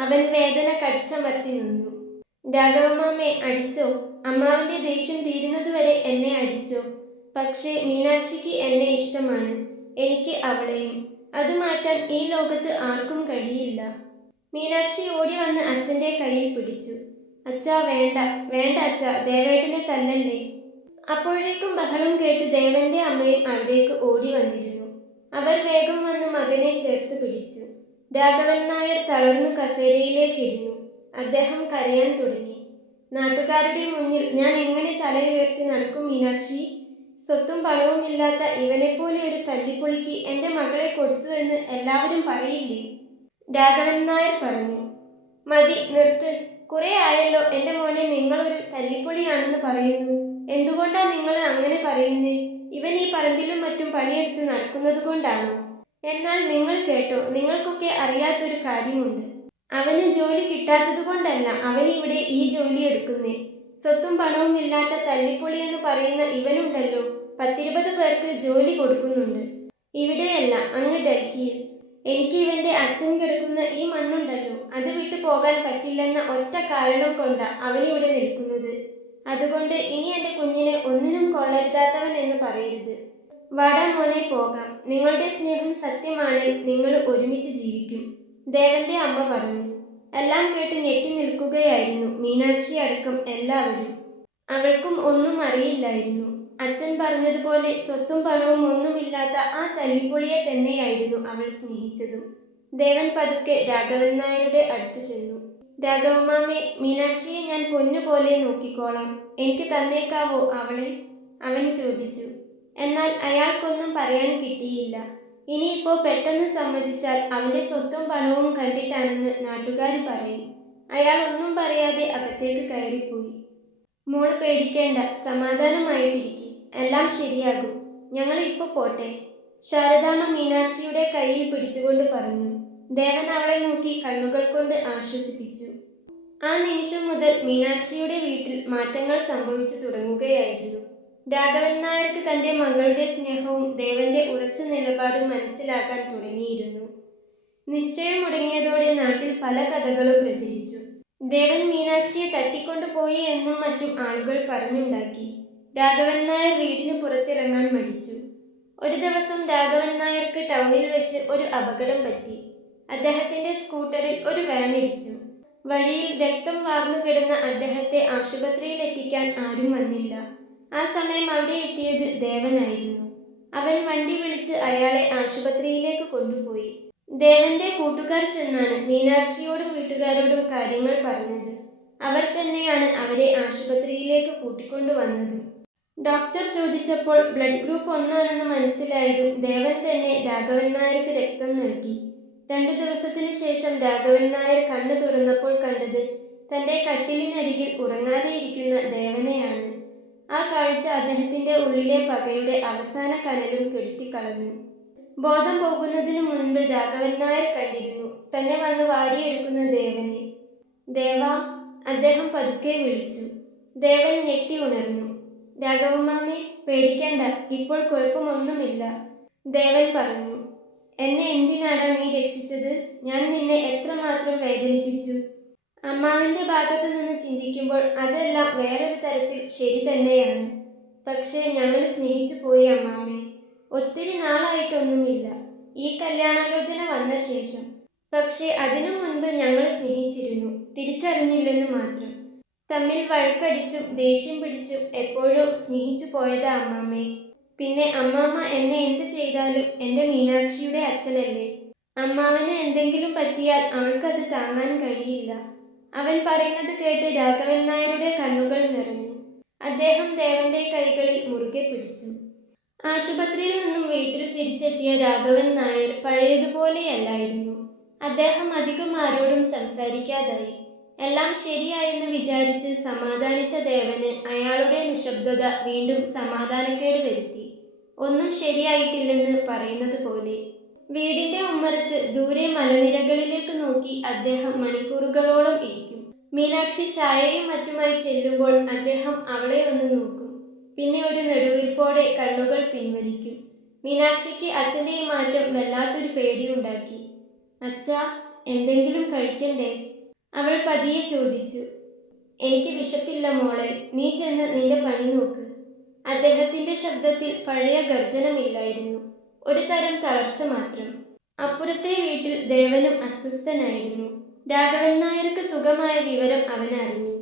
അവൻ വേദന കടിച്ചമർത്തി നിന്നു. രാഘവമാമേ, അടിച്ചോ. അമ്മാവന്റെ ദേഷ്യം തീരുന്നതുവരെ എന്നെ അടിച്ചോ. പക്ഷേ മീനാക്ഷിക്ക് എന്നെ ഇഷ്ടമാണ്, എനിക്ക് അവളെയും. അത് മാറ്റാൻ ഈ ലോകത്ത് ആർക്കും കഴിയില്ല. മീനാക്ഷി ഓടി വന്ന് അച്ഛൻ്റെ കയ്യിൽ പിടിച്ചു. അച്ഛാ, വേണ്ട വേണ്ട അച്ഛാ, ദേവേട്ടനെ തല്ലല്ലേ. അപ്പോഴേക്കും ബഹളം കേട്ട് ദേവന്റെ അമ്മയും അവിടേക്ക് ഓടി വന്നിരുന്നു. അവർ വേഗം വന്ന് മകനെ ചേർത്ത് പിടിച്ചു. രാഘവൻ നായർ തളർന്നു കസേരയിലേക്കിരുന്നു. അദ്ദേഹം കരയാൻ തുടങ്ങി. നാട്ടുകാരുടെ മുന്നിൽ ഞാൻ എങ്ങനെ തലയുയർത്തി നടക്കും മീനാക്ഷി? സ്വത്തും പണവുമില്ലാത്ത ഇവനെപ്പോലെ ഒരു തല്ലിപ്പൊളിക്ക് എൻ്റെ മകളെ കൊടുത്തു എന്ന് എല്ലാവരും പറയില്ലേ? രാഘവൻ നായർ പറഞ്ഞു. മതി, നിർത്ത്. കുറെ ആയല്ലോ എൻ്റെ മോനെ നിങ്ങളൊരു തല്ലിപ്പൊളിയാണെന്ന് പറയുന്നു. എന്തുകൊണ്ടാ നിങ്ങൾ അങ്ങനെ പറയുന്നേ? ഇവൻ ഈ പറമ്പിലും മറ്റും പണിയെടുത്ത് നടക്കുന്നത് കൊണ്ടാണോ? എന്നാൽ നിങ്ങൾ കേട്ടോ, നിങ്ങൾക്കൊക്കെ അറിയാത്തൊരു കാര്യമുണ്ട്. അവന് ജോലി കിട്ടാത്തത് കൊണ്ടല്ല അവനിവിടെ ഈ ജോലി എടുക്കുന്നേ. സ്വത്തും പണവും ഇല്ലാത്ത തല്ലിപ്പൊളി എന്ന് പറയുന്ന ഇവനുണ്ടല്ലോ, 10-20 പേർക്ക് ജോലി കൊടുക്കുന്നുണ്ട്. ഇവിടെയല്ല, അങ്ങ് ഡൽഹിയിൽ. എനിക്ക് ഇവന്റെ അച്ഛൻ കിടക്കുന്ന ഈ മണ്ണുണ്ടല്ലോ, അത് വിട്ടു പോകാൻ പറ്റില്ലെന്ന ഒറ്റ കാരണം കൊണ്ടാ അവനിവിടെ നിൽക്കുന്നത്. അതുകൊണ്ട് ഇനി എൻ്റെ കുഞ്ഞിനെ ഒന്നിനും കൊള്ളരുതാത്തവൻ എന്ന് പറയരുത്. വാടാ മോനെ, പോകാം. നിങ്ങളുടെ സ്നേഹം സത്യമാണെങ്കിൽ നിങ്ങൾ ഒരുമിച്ച് ജീവിക്കും, ദേവന്റെ അമ്മ പറഞ്ഞു. എല്ലാം കേട്ട് ഞെട്ടി നിൽക്കുകയായിരുന്നു മീനാക്ഷി അടക്കം എല്ലാവരും. അവൾക്കും ഒന്നും അറിയില്ലായിരുന്നു. അച്ഛൻ പറഞ്ഞതുപോലെ സ്വത്തും പണവും ഒന്നുമില്ലാത്ത ആ തല്ലിപ്പൊളിയെ തന്നെയായിരുന്നു അവൾ സ്നേഹിച്ചതും. ദേവൻ പതുക്കെ രാഘവൻ നായരുടെ അടുത്ത് ചെന്നു. രാഘവമാമേ, മീനാക്ഷിയെ ഞാൻ പൊന്നുപോലെ നോക്കിക്കോളാം. എനിക്ക് തന്നേക്കാവോ അവളെ? അവൻ ചോദിച്ചു. എന്നാൽ അയാൾക്കൊന്നും പറയാൻ കിട്ടിയില്ല. ഇനിയിപ്പോ പെട്ടെന്ന് സമ്മതിച്ചാൽ അവന്റെ സ്വത്തും പണവും കണ്ടിട്ടാണെന്ന് നാട്ടുകാർ പറയും. അയാൾ ഒന്നും പറയാതെ അകത്തേക്ക് കയറിപ്പോയി. മോള് പേടിക്കേണ്ട, സമാധാനമായിട്ടിരിക്കും. എല്ലാം ശരിയാകും. ഞങ്ങൾ ഇപ്പോൾ പോട്ടെ, ശാരദാമ്മ മീനാക്ഷിയുടെ കയ്യിൽ പിടിച്ചുകൊണ്ട് പറഞ്ഞു. ദേവൻ അവളെ നോക്കി കണ്ണുകൾ കൊണ്ട് ആശ്വസിപ്പിച്ചു. ആ നിമിഷം മുതൽ മീനാക്ഷിയുടെ വീട്ടിൽ മാറ്റങ്ങൾ സംഭവിച്ചു തുടങ്ങുകയായിരുന്നു. രാഘവൻ നായർക്ക് തൻ്റെ മകളുടെ സ്നേഹവും ദേവന്റെ ഉറച്ച നിലപാടും മനസ്സിലാക്കാൻ തുടങ്ങിയിരുന്നു. നിശ്ചയം മുടങ്ങിയതോടെ നാട്ടിൽ പല കഥകളും പ്രചരിച്ചു. ദേവൻ മീനാക്ഷിയെ തട്ടിക്കൊണ്ടുപോയി എന്നും മറ്റും ആളുകൾ പറഞ്ഞുണ്ടാക്കി. രാഘവൻ നായർ വീടിന് പുറത്തിറങ്ങാൻ മടിച്ചു. ഒരു ദിവസം രാഘവൻ നായർക്ക് ടൗണിൽ വെച്ച് ഒരു അപകടം പറ്റി. അദ്ദേഹത്തിന്റെ സ്കൂട്ടറിൽ ഒരു വാൻ ഇടിച്ചു. വഴിയിൽ രക്തം വാർന്നു കിടന്ന അദ്ദേഹത്തെ ആശുപത്രിയിൽ എത്തിക്കാൻ ആരും വന്നില്ല. ആ സമയം അവിടെ എത്തിയത് ദേവനായിരുന്നു. അവൻ വണ്ടി വിളിച്ച് അയാളെ ആശുപത്രിയിലേക്ക് കൊണ്ടുപോയി. ദേവന്റെ കൂട്ടുകാർ ചെന്നാണ് മീനാക്ഷിയോടും വീട്ടുകാരോടും കാര്യങ്ങൾ പറഞ്ഞത്. അവർ തന്നെയാണ് അവരെ ആശുപത്രിയിലേക്ക് കൂട്ടിക്കൊണ്ടുവന്നതും. ഡോക്ടർ ചോദിച്ചപ്പോൾ ബ്ലഡ് ഗ്രൂപ്പ് 1 ആണെന്ന് മനസ്സിലായതും ദേവൻ തന്നെ രാഘവൻ നായർക്ക് രക്തം നൽകി. 2 ദിവസത്തിനു ശേഷം രാഘവൻ നായർ കണ്ണു തുറന്നപ്പോൾ കണ്ടത് തൻ്റെ കട്ടിലിനരികിൽ ഉറങ്ങാതെ ഇരിക്കുന്ന ദേവനെയാണ്. ആ കാഴ്ച അദ്ദേഹത്തിന്റെ ഉള്ളിലെ പകയുടെ അവസാന കനലും കെടുത്തിക്കളഞ്ഞു. ബോധം പോകുന്നതിനു മുൻപ് രാഘവൻ നായർ കണ്ടിരുന്നു തന്നെ വന്ന് വാരിയെടുക്കുന്ന ദേവനെ. ദേവാ, അദ്ദേഹം പതുക്കെ വിളിച്ചു. ദേവൻ ഞെട്ടി ഉണർന്നു. രാഘവമാമേ, പേടിക്കേണ്ട, ഇപ്പോൾ കുഴപ്പമൊന്നുമില്ല, ദേവൻ പറഞ്ഞു. എന്നെ എന്തിനാടാ നീ രക്ഷിച്ചത്? ഞാൻ നിന്നെ എത്രമാത്രം വേദനിപ്പിച്ചു? അമ്മാവന്റെ ഭാഗത്തു നിന്ന് ചിന്തിക്കുമ്പോൾ അതെല്ലാം വേറൊരു തരത്തിൽ ശരി തന്നെയാണ്. പക്ഷേ ഞങ്ങൾ സ്നേഹിച്ചു പോയി അമ്മാമ്മേ. ഒത്തിരി നാളായിട്ടൊന്നുമില്ല, ഈ കല്യാണാലോചന വന്ന ശേഷം. പക്ഷേ അതിനു മുൻപ് ഞങ്ങൾ സ്നേഹിച്ചിരുന്നു, തിരിച്ചറിഞ്ഞില്ലെന്ന് മാത്രം. തമ്മിൽ വഴക്കടിച്ചും ദേഷ്യം പിടിച്ചും എപ്പോഴോ സ്നേഹിച്ചു പോയതാ അമ്മാമ്മേ. പിന്നെ അമ്മാമ്മ എന്നെ എന്ത് ചെയ്താലും എൻ്റെ മീനാക്ഷിയുടെ അച്ഛനല്ലേ. അമ്മാവന് എന്തെങ്കിലും പറ്റിയാൽ അവൾക്കത് താങ്ങാൻ കഴിയില്ല. അവൻ പറയുന്നത് കേട്ട് രാഘവൻ നായരുടെ കണ്ണുകൾ നിറഞ്ഞു. അദ്ദേഹം ദേവന്റെ കൈകളിൽ മുറുകെ പിടിച്ചു. ആശുപത്രിയിൽ നിന്നും വീട്ടിൽ തിരിച്ചെത്തിയ രാഘവൻ നായർ പഴയതുപോലെയല്ലായിരുന്നു. അദ്ദേഹം അധികം ആരോടും സംസാരിക്കാതായി. എല്ലാം ശരിയായെന്ന് വിചാരിച്ച് സമാധാനിച്ച ദേവന് അയാളുടെ നിശബ്ദത വീണ്ടും സമാധാനക്കേട് വരുത്തി. ഒന്നും ശരിയായിട്ടില്ലെന്ന് പറയുന്നത് പോലെ. വീടിന്റെ ഉമ്മറത്ത് ദൂരെ മലനിരകളിലേക്ക് നോക്കി അദ്ദേഹം മണിക്കൂറുകളോളം ഇരിക്കും. മീനാക്ഷി ചായയും മറ്റുമായി ചെല്ലുമ്പോൾ അദ്ദേഹം അവളെ ഒന്ന് നോക്കും. പിന്നെ ഒരു നെടുവീർപ്പോടെ കണ്ണുകൾ പിൻവലിക്കും. മീനാക്ഷിക്ക് അച്ഛൻ്റെ ഈ മാറ്റം വല്ലാത്തൊരു പേടിയുണ്ടാക്കി. അച്ഛാ, എന്തെങ്കിലും കഴിക്കണ്ടേ? അവൾ പതിയെ ചോദിച്ചു. എനിക്ക് വിശപ്പില്ല മോളെ, നീ ചെന്ന് നിന്റെ പണി നോക്ക്. അദ്ദേഹത്തിന്റെ ശബ്ദത്തിൽ പഴയ ഗർജനമില്ലായിരുന്നു, ഒരു തരം തളർച്ച മാത്രം. അപ്പുറത്തെ വീട്ടിൽ ദേവനും അസ്വസ്ഥനായിരുന്നു. രാഘവൻ നായർക്ക് സുഖമായ വിവരം അവനറിഞ്ഞു.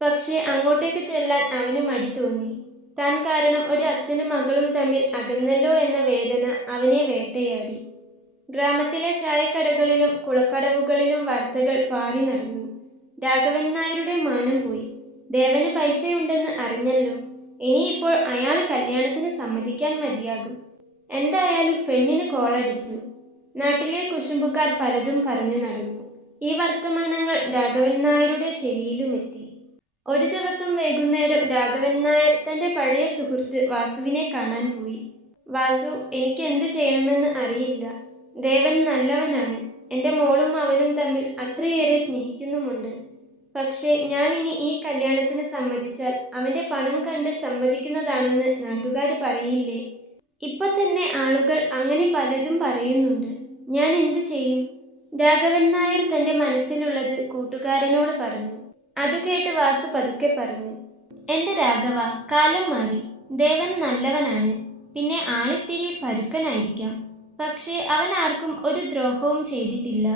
പക്ഷേ അങ്ങോട്ടേക്ക് ചെല്ലാൻ അവന് മടി തോന്നി. താൻ കാരണം ഒരു അച്ഛനും മകളും തമ്മിൽ അകന്നല്ലോ എന്ന വേദന അവനെ വേട്ടയാടി. ഗ്രാമത്തിലെ ചായക്കടകളിലും കുളക്കടവുകളിലും വാർത്തകൾ പാറി നടന്നു. രാഘവൻ നായരുടെ മാനം പോയി. ദേവന് പൈസയുണ്ടെന്ന് അറിഞ്ഞല്ലോ, ഇനിയിപ്പോൾ അയാൾ കല്യാണത്തിന് സമ്മതിക്കാൻ മതിയാകും. എന്തായാലും പെണ്ണിന് കോളടിച്ചു. നാട്ടിലെ കുശുമ്പുകാർ പലതും പറഞ്ഞു നടന്നു. ഈ വർത്തമാനങ്ങൾ രാഘവൻ നായരുടെ ചെവിയിലുമെത്തി. ഒരു ദിവസം വൈകുന്നേരം രാഘവൻ നായർ തന്റെ പഴയ സുഹൃത്ത് വാസുവിനെ കാണാൻ പോയി. വാസു, എനിക്ക് എന്ത് ചെയ്യണമെന്ന് അറിയില്ല. ദേവൻ നല്ലവനാണ്. എൻ്റെ മോളും അവനും തമ്മിൽ അത്രയേറെ സ്നേഹിക്കുന്നുമുണ്ട്. പക്ഷേ ഞാൻ ഇനി ഈ കല്യാണത്തിന് സമ്മതിച്ചാൽ അവൻ്റെ പണം കണ്ട് സമ്മതിക്കുന്നതാണെന്ന് നാട്ടുകാർ പറയില്ലേ? ഇപ്പൊ തന്നെ ആളുകൾ അങ്ങനെ പലതും പറയുന്നുണ്ട്. ഞാൻ എന്ത് ചെയ്യും? രാഘവൻ നായർ തന്റെ മനസ്സിലുള്ളത് കൂട്ടുകാരനോട് പറഞ്ഞു. അത് കേട്ട് വാസു പതുക്കെ പറഞ്ഞു. എൻ്റെ രാഘവ, കാലം മാറി. ദേവൻ നല്ലവനാണ്. പിന്നെ ആളിത്തിരി പരുക്കനായിരിക്കാം. പക്ഷേ അവൻ ആർക്കും ഒരു ദ്രോഹവും ചെയ്തിട്ടില്ല.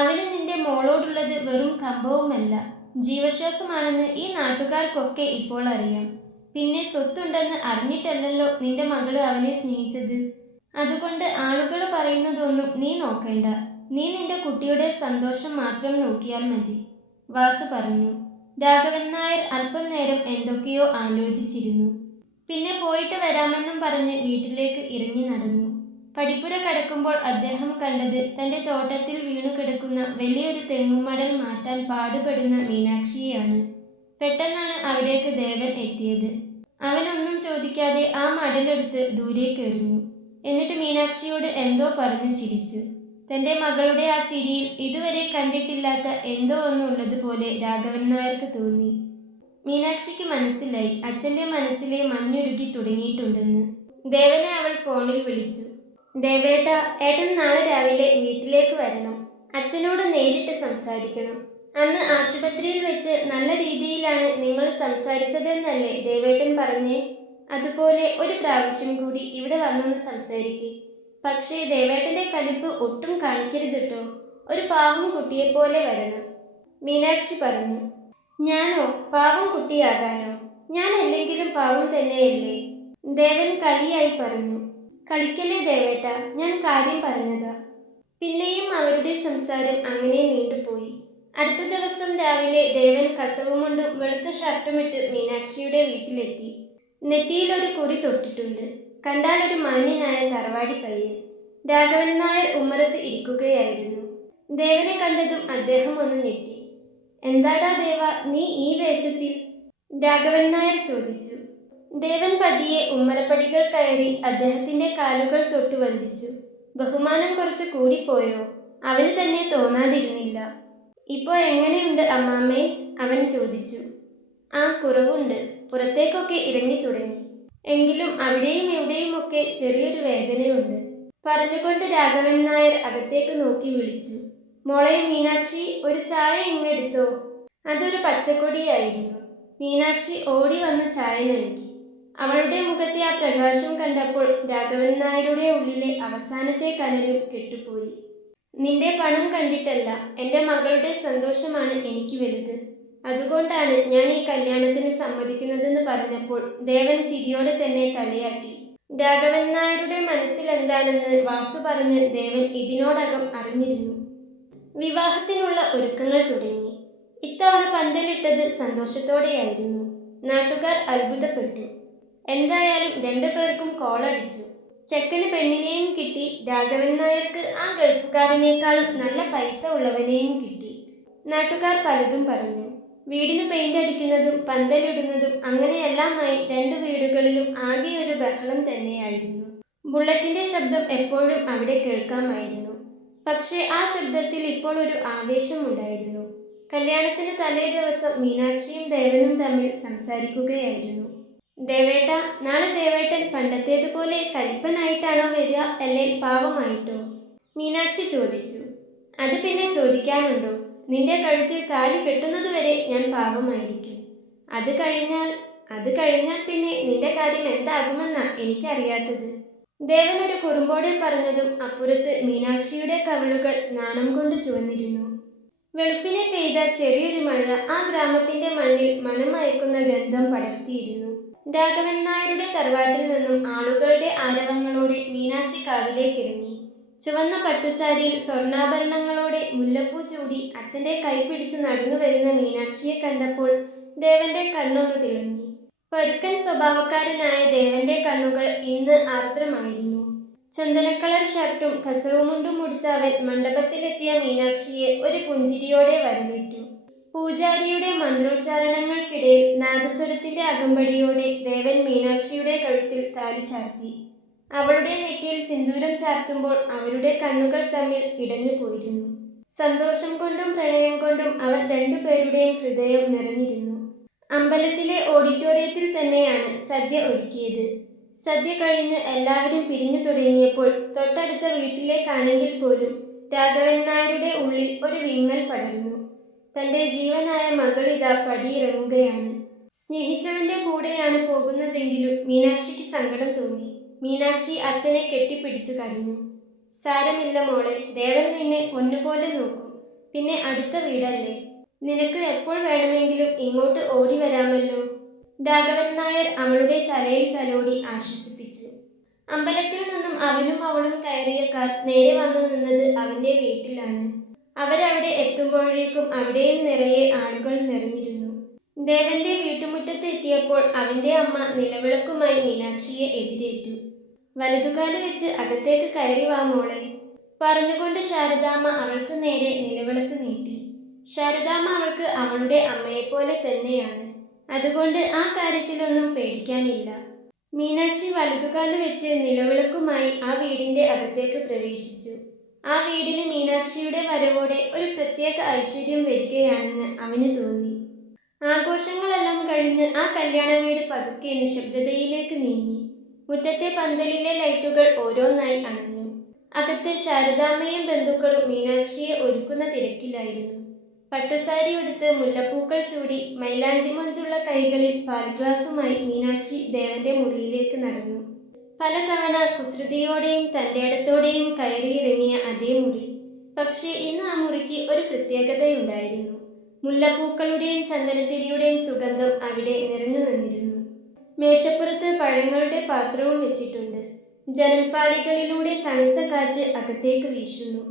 അവന് നിന്റെ മോളോടുള്ളത് വെറും കമ്പവുമല്ല, ജീവശ്വാസമാണെന്ന് ഈ നാട്ടുകാർക്കൊക്കെ ഇപ്പോൾ അറിയാം. പിന്നെ സ്വത്തുണ്ടെന്ന് അറിഞ്ഞിട്ടല്ലല്ലോ നിന്റെ മകള് അവനെ സ്നേഹിച്ചത്. അതുകൊണ്ട് ആളുകൾ പറയുന്നതൊന്നും നീ നോക്കേണ്ട. നീ നിന്റെ കുട്ടിയുടെ സന്തോഷം മാത്രം നോക്കിയാൽ മതി, വാസു പറഞ്ഞു. രാഘവൻ നായർ അല്പം നേരം എന്തൊക്കെയോ ആലോചിച്ചിരുന്നു. പിന്നെ പോയിട്ട് വരാമെന്നും പറഞ്ഞ് വീട്ടിലേക്ക് ഇറങ്ങി നടന്നു. പടിപ്പുര കടക്കുമ്പോൾ അദ്ദേഹം കണ്ടത് തന്റെ തോട്ടത്തിൽ വീണുകിടക്കുന്ന വലിയൊരു തെങ്ങുമടൽ മാറ്റാൻ പാടുപെടുന്ന മീനാക്ഷിയെയാണ്. പെട്ടെന്നാണ് അവിടേക്ക് ദേവൻ എത്തിയത്. അവനൊന്നും ചോദിക്കാതെ ആ മടലെടുത്ത് ദൂരേക്ക് എറിഞ്ഞു. എന്നിട്ട് മീനാക്ഷിയോട് എന്തോ പറഞ്ഞു ചിരിച്ചു. തന്റെ മകളുടെ ആ ചിരിയിൽ ഇതുവരെ കണ്ടിട്ടില്ലാത്ത എന്തോ ഒന്നുള്ളതുപോലെ രാഘവൻ നായർക്ക് തോന്നി. മീനാക്ഷിക്ക് മനസ്സിലായി അച്ഛൻ്റെ മനസ്സിലെ മഞ്ഞുരുകി തുടങ്ങിയിട്ടുണ്ടെന്ന്. ദേവനെ അവൾ ഫോണിൽ വിളിച്ചു. ദേവേട്ട, ഏട്ടൻ നാളെ രാവിലെ വീട്ടിലേക്ക് വരണം. അച്ഛനോട് നേരിട്ട് സംസാരിക്കണം. അന്ന് ആശുപത്രിയിൽ വെച്ച് നല്ല രീതിയിലാണ് നിങ്ങൾ സംസാരിച്ചതെന്നല്ലേ ദേവേട്ടൻ പറഞ്ഞേ? അതുപോലെ ഒരു പ്രാവശ്യം കൂടി ഇവിടെ വന്നൊന്ന് സംസാരിക്കേ. പക്ഷേ ദേവേട്ടന്റെ കലിപ്പ് ഒട്ടും കാണിക്കരുത് കേട്ടോ. ഒരു പാവം കുട്ടിയെപ്പോലെ വരണം, മീനാക്ഷി പറഞ്ഞു. ഞാനോ പാവം കുട്ടിയാകാനോ? ഞാൻ അല്ലെങ്കിലും പാവം തന്നെയല്ലേ? ദേവൻ കളിയായി പറഞ്ഞു. കളിക്കല്ലേ ദേവേട്ട, ഞാൻ കാര്യം പറഞ്ഞതാ. പിന്നെയും അവരുടെ സംസാരം അങ്ങനെ നീണ്ടുപോയി. അടുത്ത ദിവസം രാവിലെ ദേവൻ കസവുമുണ്ടും വെളുത്ത ഷർട്ടുമിട്ട് മീനാക്ഷിയുടെ വീട്ടിലെത്തി. നെറ്റിയിൽ ഒരു കുറി തൊട്ടിട്ടുണ്ട്. കണ്ടാൽ ഒരു മാന്യനായ തറവാടി പയ്യൻ. രാഘവൻ നായർ ഉമ്മറത്ത് ഇരിക്കുകയായിരുന്നു. ദേവനെ കണ്ടതും അദ്ദേഹം ഒന്ന് ഞെട്ടി. എന്താടാ ദേവ, നീ ഈ വേഷത്തിൽ? രാഘവൻ നായർ ചോദിച്ചു. ദേവൻ പതിയെ ഉമ്മറപ്പടികൾ കയറി അദ്ദേഹത്തിന്റെ കാലുകൾ തൊട്ടു വന്ദിച്ചു. ബഹുമാനം കുറച്ച് കൂടിപ്പോയോ? അവന് തന്നെ തോന്നാതിരുന്നില്ല. ഇപ്പോ എങ്ങനെയുണ്ട് അമ്മാമ്മേ? അവൻ ചോദിച്ചു. ആ, കുറവുണ്ട്. പുറത്തേക്കൊക്കെ ഇറങ്ങി തുടങ്ങി. എങ്കിലും അവിടെയും എവിടെയുമൊക്കെ ചെറിയൊരു വേദനയുണ്ട്. പറഞ്ഞുകൊണ്ട് രാഘവൻ നായർ അകത്തേക്ക് നോക്കി വിളിച്ചു. മോളെ മീനാക്ഷി, ഒരു ചായ ഇങ്ങെടുത്തോ. അതൊരു പച്ചക്കൊടിയായിരുന്നു. മീനാക്ഷി ഓടി വന്ന് ചായ നൽകി. അവളുടെ മുഖത്തെ ആ പ്രകാശം കണ്ടപ്പോൾ രാഘവൻ നായരുടെ ഉള്ളിലെ അവസാനത്തെ കനലും കെട്ടുപോയി. നിന്റെ പണം കണ്ടിട്ടല്ല, എൻ്റെ മകളുടെ സന്തോഷമാണ് എനിക്ക് വലുത്. അതുകൊണ്ടാണ് ഞാൻ ഈ കല്യാണത്തിന് സമ്മതിക്കുന്നതെന്ന് പറഞ്ഞപ്പോൾ ദേവൻ ചിരിയോടെ തന്നെ തലയാട്ടി. രാഘവൻ നായരുടെ മനസ്സിൽ എന്താണെന്ന് വാസു പറഞ്ഞ് ദേവൻ ഇതിനോടകം അറിഞ്ഞിരുന്നു. വിവാഹത്തിനുള്ള ഒരുക്കങ്ങൾ തുടങ്ങി. ഇത്തവണ പന്തലിട്ടത് സന്തോഷത്തോടെയായിരുന്നു. നാട്ടുകാർ അത്ഭുതപ്പെട്ടു. എന്തായാലും രണ്ടുപേർക്കും കോളടിച്ചു. ചെക്കന് പെണ്ണിനെയും കിട്ടി, രാഘവൻ നായർക്ക് ആ ഗൾഫുകാരനേക്കാളും നല്ല പൈസ ഉള്ളവനെയും കിട്ടി. നാട്ടുകാർ പലതും പറഞ്ഞു. വീടിന് പെയിന്റ് അടിക്കുന്നതും പന്തലിടുന്നതും അങ്ങനെയെല്ലാമായി രണ്ടു വീടുകളിലും ആകെ ഒരു ബഹളം തന്നെയായിരുന്നു. ബുള്ളറ്റിന്റെ ശബ്ദം എപ്പോഴും അവിടെ കേൾക്കാമായിരുന്നു. പക്ഷേ ആ ശബ്ദത്തിൽ ഇപ്പോൾ ഒരു ആവേശമുണ്ടായിരുന്നു. കല്യാണത്തിന് തലേ ദിവസം മീനാക്ഷിയും ദേവനും തമ്മിൽ സംസാരിക്കുകയായിരുന്നു. ദേവേട്ട, നാളെ ദേവേട്ടൻ പണ്ടത്തേതുപോലെ കലിപ്പനായിട്ടാണോ വരിക, അല്ലെ പാവമായിട്ടോ? മീനാക്ഷി ചോദിച്ചു. അത് പിന്നെ ചോദിക്കാനുണ്ടോ? നിന്റെ കഴുത്തിൽ താലി കെട്ടുന്നതുവരെ ഞാൻ പാവമായിരിക്കും. അത് കഴിഞ്ഞാൽ പിന്നെ നിന്റെ കാര്യം എന്താകുമെന്നാ എനിക്കറിയാത്തത്. ദേവൻ ഒരു കുറുമ്പോടെ പറഞ്ഞതും അപ്പുറത്ത് മീനാക്ഷിയുടെ കവിളുകൾ നാണം കൊണ്ട് ചുവന്നിരുന്നു. വെളുപ്പിനെ പെയ്ത ചെറിയൊരു മഴ ആ ഗ്രാമത്തിന്റെ മണ്ണിൽ മനമയക്കുന്ന ഗന്ധം പടർത്തിയിരുന്നു. രാഘവൻ നായരുടെ തറവാട്ടിൽ നിന്നും ആളുകളുടെ ആരവങ്ങളോടെ മീനാക്ഷി കാവിലേക്കിറങ്ങി. ചുവന്ന പട്ടുസാരിയിൽ സ്വർണ്ണാഭരണങ്ങളോടെ മുല്ലപ്പൂ ചൂടി അച്ഛൻ്റെ കൈ പിടിച്ച് നടന്നു വരുന്ന മീനാക്ഷിയെ കണ്ടപ്പോൾ ദേവന്റെ കണ്ണൊന്ന് തിളങ്ങി. പരുക്കൻ സ്വഭാവക്കാരനായ ദേവന്റെ കണ്ണുകൾ ഇന്ന് ആർദ്രമായിരുന്നു. ചന്ദനക്കളർ ഷർട്ടും കസവുമുണ്ടും ഉടുത്ത അവൻ മണ്ഡപത്തിലെത്തിയ മീനാക്ഷിയെ ഒരു പുഞ്ചിരിയോടെ വരവേറ്റു. പൂജാരിയുടെ മന്ത്രോച്ചാരണങ്ങൾക്കിടയിൽ നാദസ്വരത്തിന്റെ അകമ്പടിയോടെ ദേവൻ മീനാക്ഷിയുടെ കഴുത്തിൽ താലി ചാർത്തി. അവളുടെ നെറ്റിയിൽ സിന്ദൂരം ചാർത്തുമ്പോൾ അവരുടെ കണ്ണുകൾ തമ്മിൽ ഇടഞ്ഞു പോയിരുന്നു. സന്തോഷം കൊണ്ടും പ്രണയം കൊണ്ടും അവർ രണ്ടുപേരുടെയും ഹൃദയം നിറഞ്ഞിരുന്നു. അമ്പലത്തിലെ ഓഡിറ്റോറിയത്തിൽ തന്നെയാണ് സദ്യ ഒരുക്കിയത്. സദ്യ കഴിഞ്ഞ് എല്ലാവരും പിരിഞ്ഞു തുടങ്ങിയപ്പോൾ തൊട്ടടുത്ത വീട്ടിലേക്കാണെങ്കിൽ പോലും രാഘവൻ നായരുടെ ഉള്ളിൽ ഒരു വിങ്ങൽ പടർന്നു. തന്റെ ജീവനായ മകളിതാ പടിയിറങ്ങുകയാണ്. സ്നേഹിച്ചവന്റെ കൂടെയാണ് പോകുന്നതെങ്കിലും മീനാക്ഷിക്ക് സങ്കടം തോന്നി. മീനാക്ഷി അച്ഛനെ കെട്ടിപ്പിടിച്ചു കരഞ്ഞു. സാരമില്ല മോളെ, ദേവൻ നിന്നെ പൊന്നുപോലെ നോക്കും. പിന്നെ അടുത്ത വീടല്ലേ, നിനക്ക് എപ്പോൾ വേണമെങ്കിലും ഇങ്ങോട്ട് ഓടി വരാമല്ലോ. രാഘവൻ നായർ അവളുടെ തലയിൽ തലോടി ആശ്വസിപ്പിച്ചു. അമ്പലത്തിൽ നിന്നും അവനും അവളും കയറിയ കാർ നേരെ വന്നു നിന്നത് അവന്റെ വീട്ടിലാണ്. അവരവിടെ എത്തുമ്പോഴേക്കും അവിടെയും നിറയെ ആളുകൾ നിറഞ്ഞിരുന്നു. ദേവന്റെ വീട്ടുമുറ്റത്ത് എത്തിയപ്പോൾ അവന്റെ അമ്മ നിലവിളക്കുമായി മീനാക്ഷിയെ എതിരേറ്റു. വലതുകാല് വെച്ച് അകത്തേക്ക് കയറി വാ മോളെ പറഞ്ഞുകൊണ്ട് ശാരദാമ്മ അവൾക്ക് നേരെ നിലവിളക്ക് നീട്ടി. ശാരദാമ്മ അവൾക്ക് അവളുടെ അമ്മയെപ്പോലെ തന്നെയാണ്. അതുകൊണ്ട് ആ കാര്യത്തിലൊന്നും പേടിക്കാനില്ല. മീനാക്ഷി വലതുകാല് വെച്ച് നിലവിളക്കുമായി ആ വീടിന്റെ അകത്തേക്ക് പ്രവേശിച്ചു. ആ വീടിന് മീനാക്ഷിയുടെ വരവോടെ ഒരു പ്രത്യേക ഐശ്വര്യം വരികയാണെന്ന് അവന് തോന്നി. ആഘോഷങ്ങളെല്ലാം കഴിഞ്ഞ് ആ കല്യാണ വീട് പതുക്കെ നിശബ്ദതയിലേക്ക് നീങ്ങി. മുറ്റത്തെ പന്തലിലെ ലൈറ്റുകൾ ഓരോന്നായി അണഞ്ഞു. അകത്ത് ശാരദാമ്മയും ബന്ധുക്കളും മീനാക്ഷിയെ ഒരുക്കുന്ന തിരക്കിലായിരുന്നു. പട്ടുസാരി ഉടുത്ത് മുല്ലപ്പൂക്കൾ ചൂടി മൈലാഞ്ചി മൊഞ്ചുള്ള കൈകളിൽ പാൽഗ്ലാസുമായി മീനാക്ഷി ദേവന്റെ മുറിയിലേക്ക് നടന്നു. പലതവണ കുസൃതിയോടെയും തൻ്റെടത്തോടെയും കയറിയിറങ്ങിയ അതേ മുറി. പക്ഷേ ഇന്ന് ആ മുറിക്ക് ഒരു പ്രത്യേകതയുണ്ടായിരുന്നു. മുല്ലപ്പൂക്കളുടെയും ചന്ദനത്തിരിയുടെയും സുഗന്ധം അവിടെ നിറഞ്ഞു നിന്നിരുന്നു. മേശപ്പുറത്ത് പഴങ്ങളുടെ പാത്രവും വെച്ചിട്ടുണ്ട്. ജനൽപ്പാളികളിലൂടെ തണുത്ത കാറ്റ് അകത്തേക്ക് വീശുന്നു.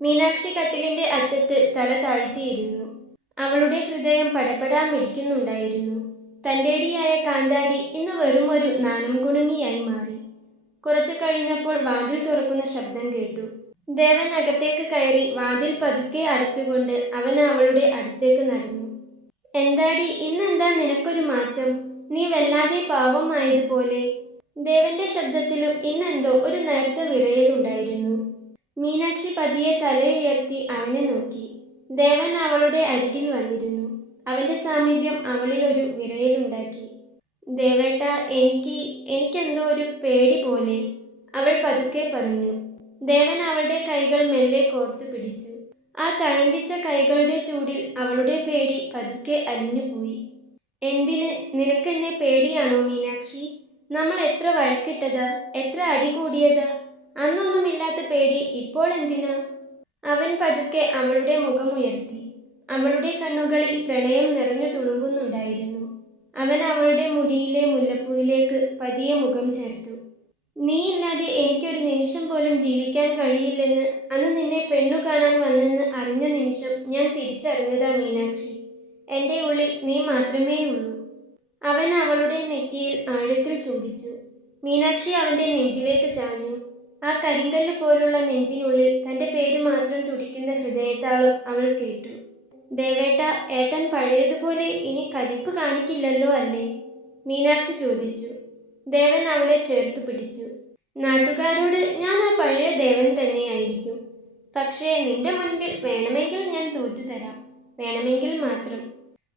മീനാക്ഷി കട്ടിലിന്റെ അറ്റത്ത് തല താഴ്ത്തിയിരുന്നു. അവളുടെ ഹൃദയം പടപടാ മിടിക്കുന്നുണ്ടായിരുന്നു. തൻ്റെടിയായ കാന്താരി ഇന്ന് വെറുമൊരു നാണം ഗുണുങ്ങിയായി മാറി. കുറച്ചു കഴിഞ്ഞപ്പോൾ വാതിൽ തുറക്കുന്ന ശബ്ദം കേട്ടു. ദേവൻ അകത്തേക്ക് കയറി വാതിൽ പതുക്കെ അടച്ചുകൊണ്ട് അവൻ അവളുടെ അടുത്തേക്ക് നടന്നു. എന്താടി, ഇന്നെന്താ നിനക്കൊരു മാറ്റം? നീ വല്ലാതെ പാവമായതുപോലെ. ദേവന്റെ ശബ്ദത്തിലും ഇന്നെന്തോ ഒരു നേർത്ത വിറയലുണ്ടായിരുന്നു. മീനാക്ഷി പതിയെ തലയുയർത്തി അവനെ നോക്കി. ദേവൻ അവളുടെ അരികിൽ വന്നിരുന്നു. അവന്റെ സാമീപ്യം അവളിൽ ഒരു വിറയലുണ്ടാക്കി. ദേവേട്ട, എനിക്കെന്തോ ഒരു പേടി പോലെ, അവൾ പതുക്കെ പറഞ്ഞു. ദേവൻ അവളുടെ കൈകൾ മെല്ലെ കോർത്തു പിടിച്ചു. ആ തഴമ്പിച്ച കൈകളുടെ ചൂടിൽ അവളുടെ പേടി പതുക്കെ അലിഞ്ഞുപോയി. എന്തിന്? നിനക്കെന്നെ പേടിയാണോ മീനാക്ഷി? നമ്മൾ എത്ര വഴക്കിട്ടതാ, എത്ര അടി കൂടിയതാ. അന്നൊന്നുമില്ലാത്ത പേടി ഇപ്പോൾ എന്തിനാ? അവൻ പതുക്കെ അവളുടെ മുഖമുയർത്തി. അവളുടെ കണ്ണുകളിൽ പ്രണയം നിറഞ്ഞു തുളുമ്പുന്നുണ്ടായിരുന്നു. അവൻ അവളുടെ മുടിയിലെ മുല്ലപ്പൂവിലേക്ക് പതിയെ മുഖം ചേർത്തു. നീയില്ലാതെ എനിക്കൊരു നിമിഷം പോലും ജീവിക്കാൻ കഴിയില്ലെന്ന് അന്ന് നിന്നെ പെണ്ണു കാണാൻ വന്നെന്ന് അറിഞ്ഞ നിമിഷം ഞാൻ തിരിച്ചറിഞ്ഞതാ മീനാക്ഷി. എൻ്റെ ഉള്ളിൽ നീ മാത്രമേയുള്ളൂ. അവൻ അവളുടെ നെറ്റിയിൽ ആഴത്തിൽ ചുംബിച്ചു. മീനാക്ഷി അവൻ്റെ നെഞ്ചിലേക്ക് ചാഞ്ഞു. ആ കരിങ്കല്ല് പോലുള്ള നെഞ്ചിനുള്ളിൽ തൻ്റെ പേര് മാത്രം തുടിക്കുന്ന ഹൃദയത്താളം അവൾ കേട്ടു. ദേവേട്ട, ഏട്ടൻ പഴയതുപോലെ ഇനി കലിപ്പ് കാണിക്കില്ലല്ലോ അല്ലേ? മീനാക്ഷി ചോദിച്ചു. ദേവൻ അവളെ ചേർത്ത് പിടിച്ചു. നാട്ടുകാരോട് ഞാൻ ആ പഴയ ദേവൻ തന്നെയായിരിക്കും. പക്ഷേ നിന്റെ മുൻപിൽ വേണമെങ്കിൽ ഞാൻ തോറ്റുതരാം. വേണമെങ്കിൽ മാത്രം.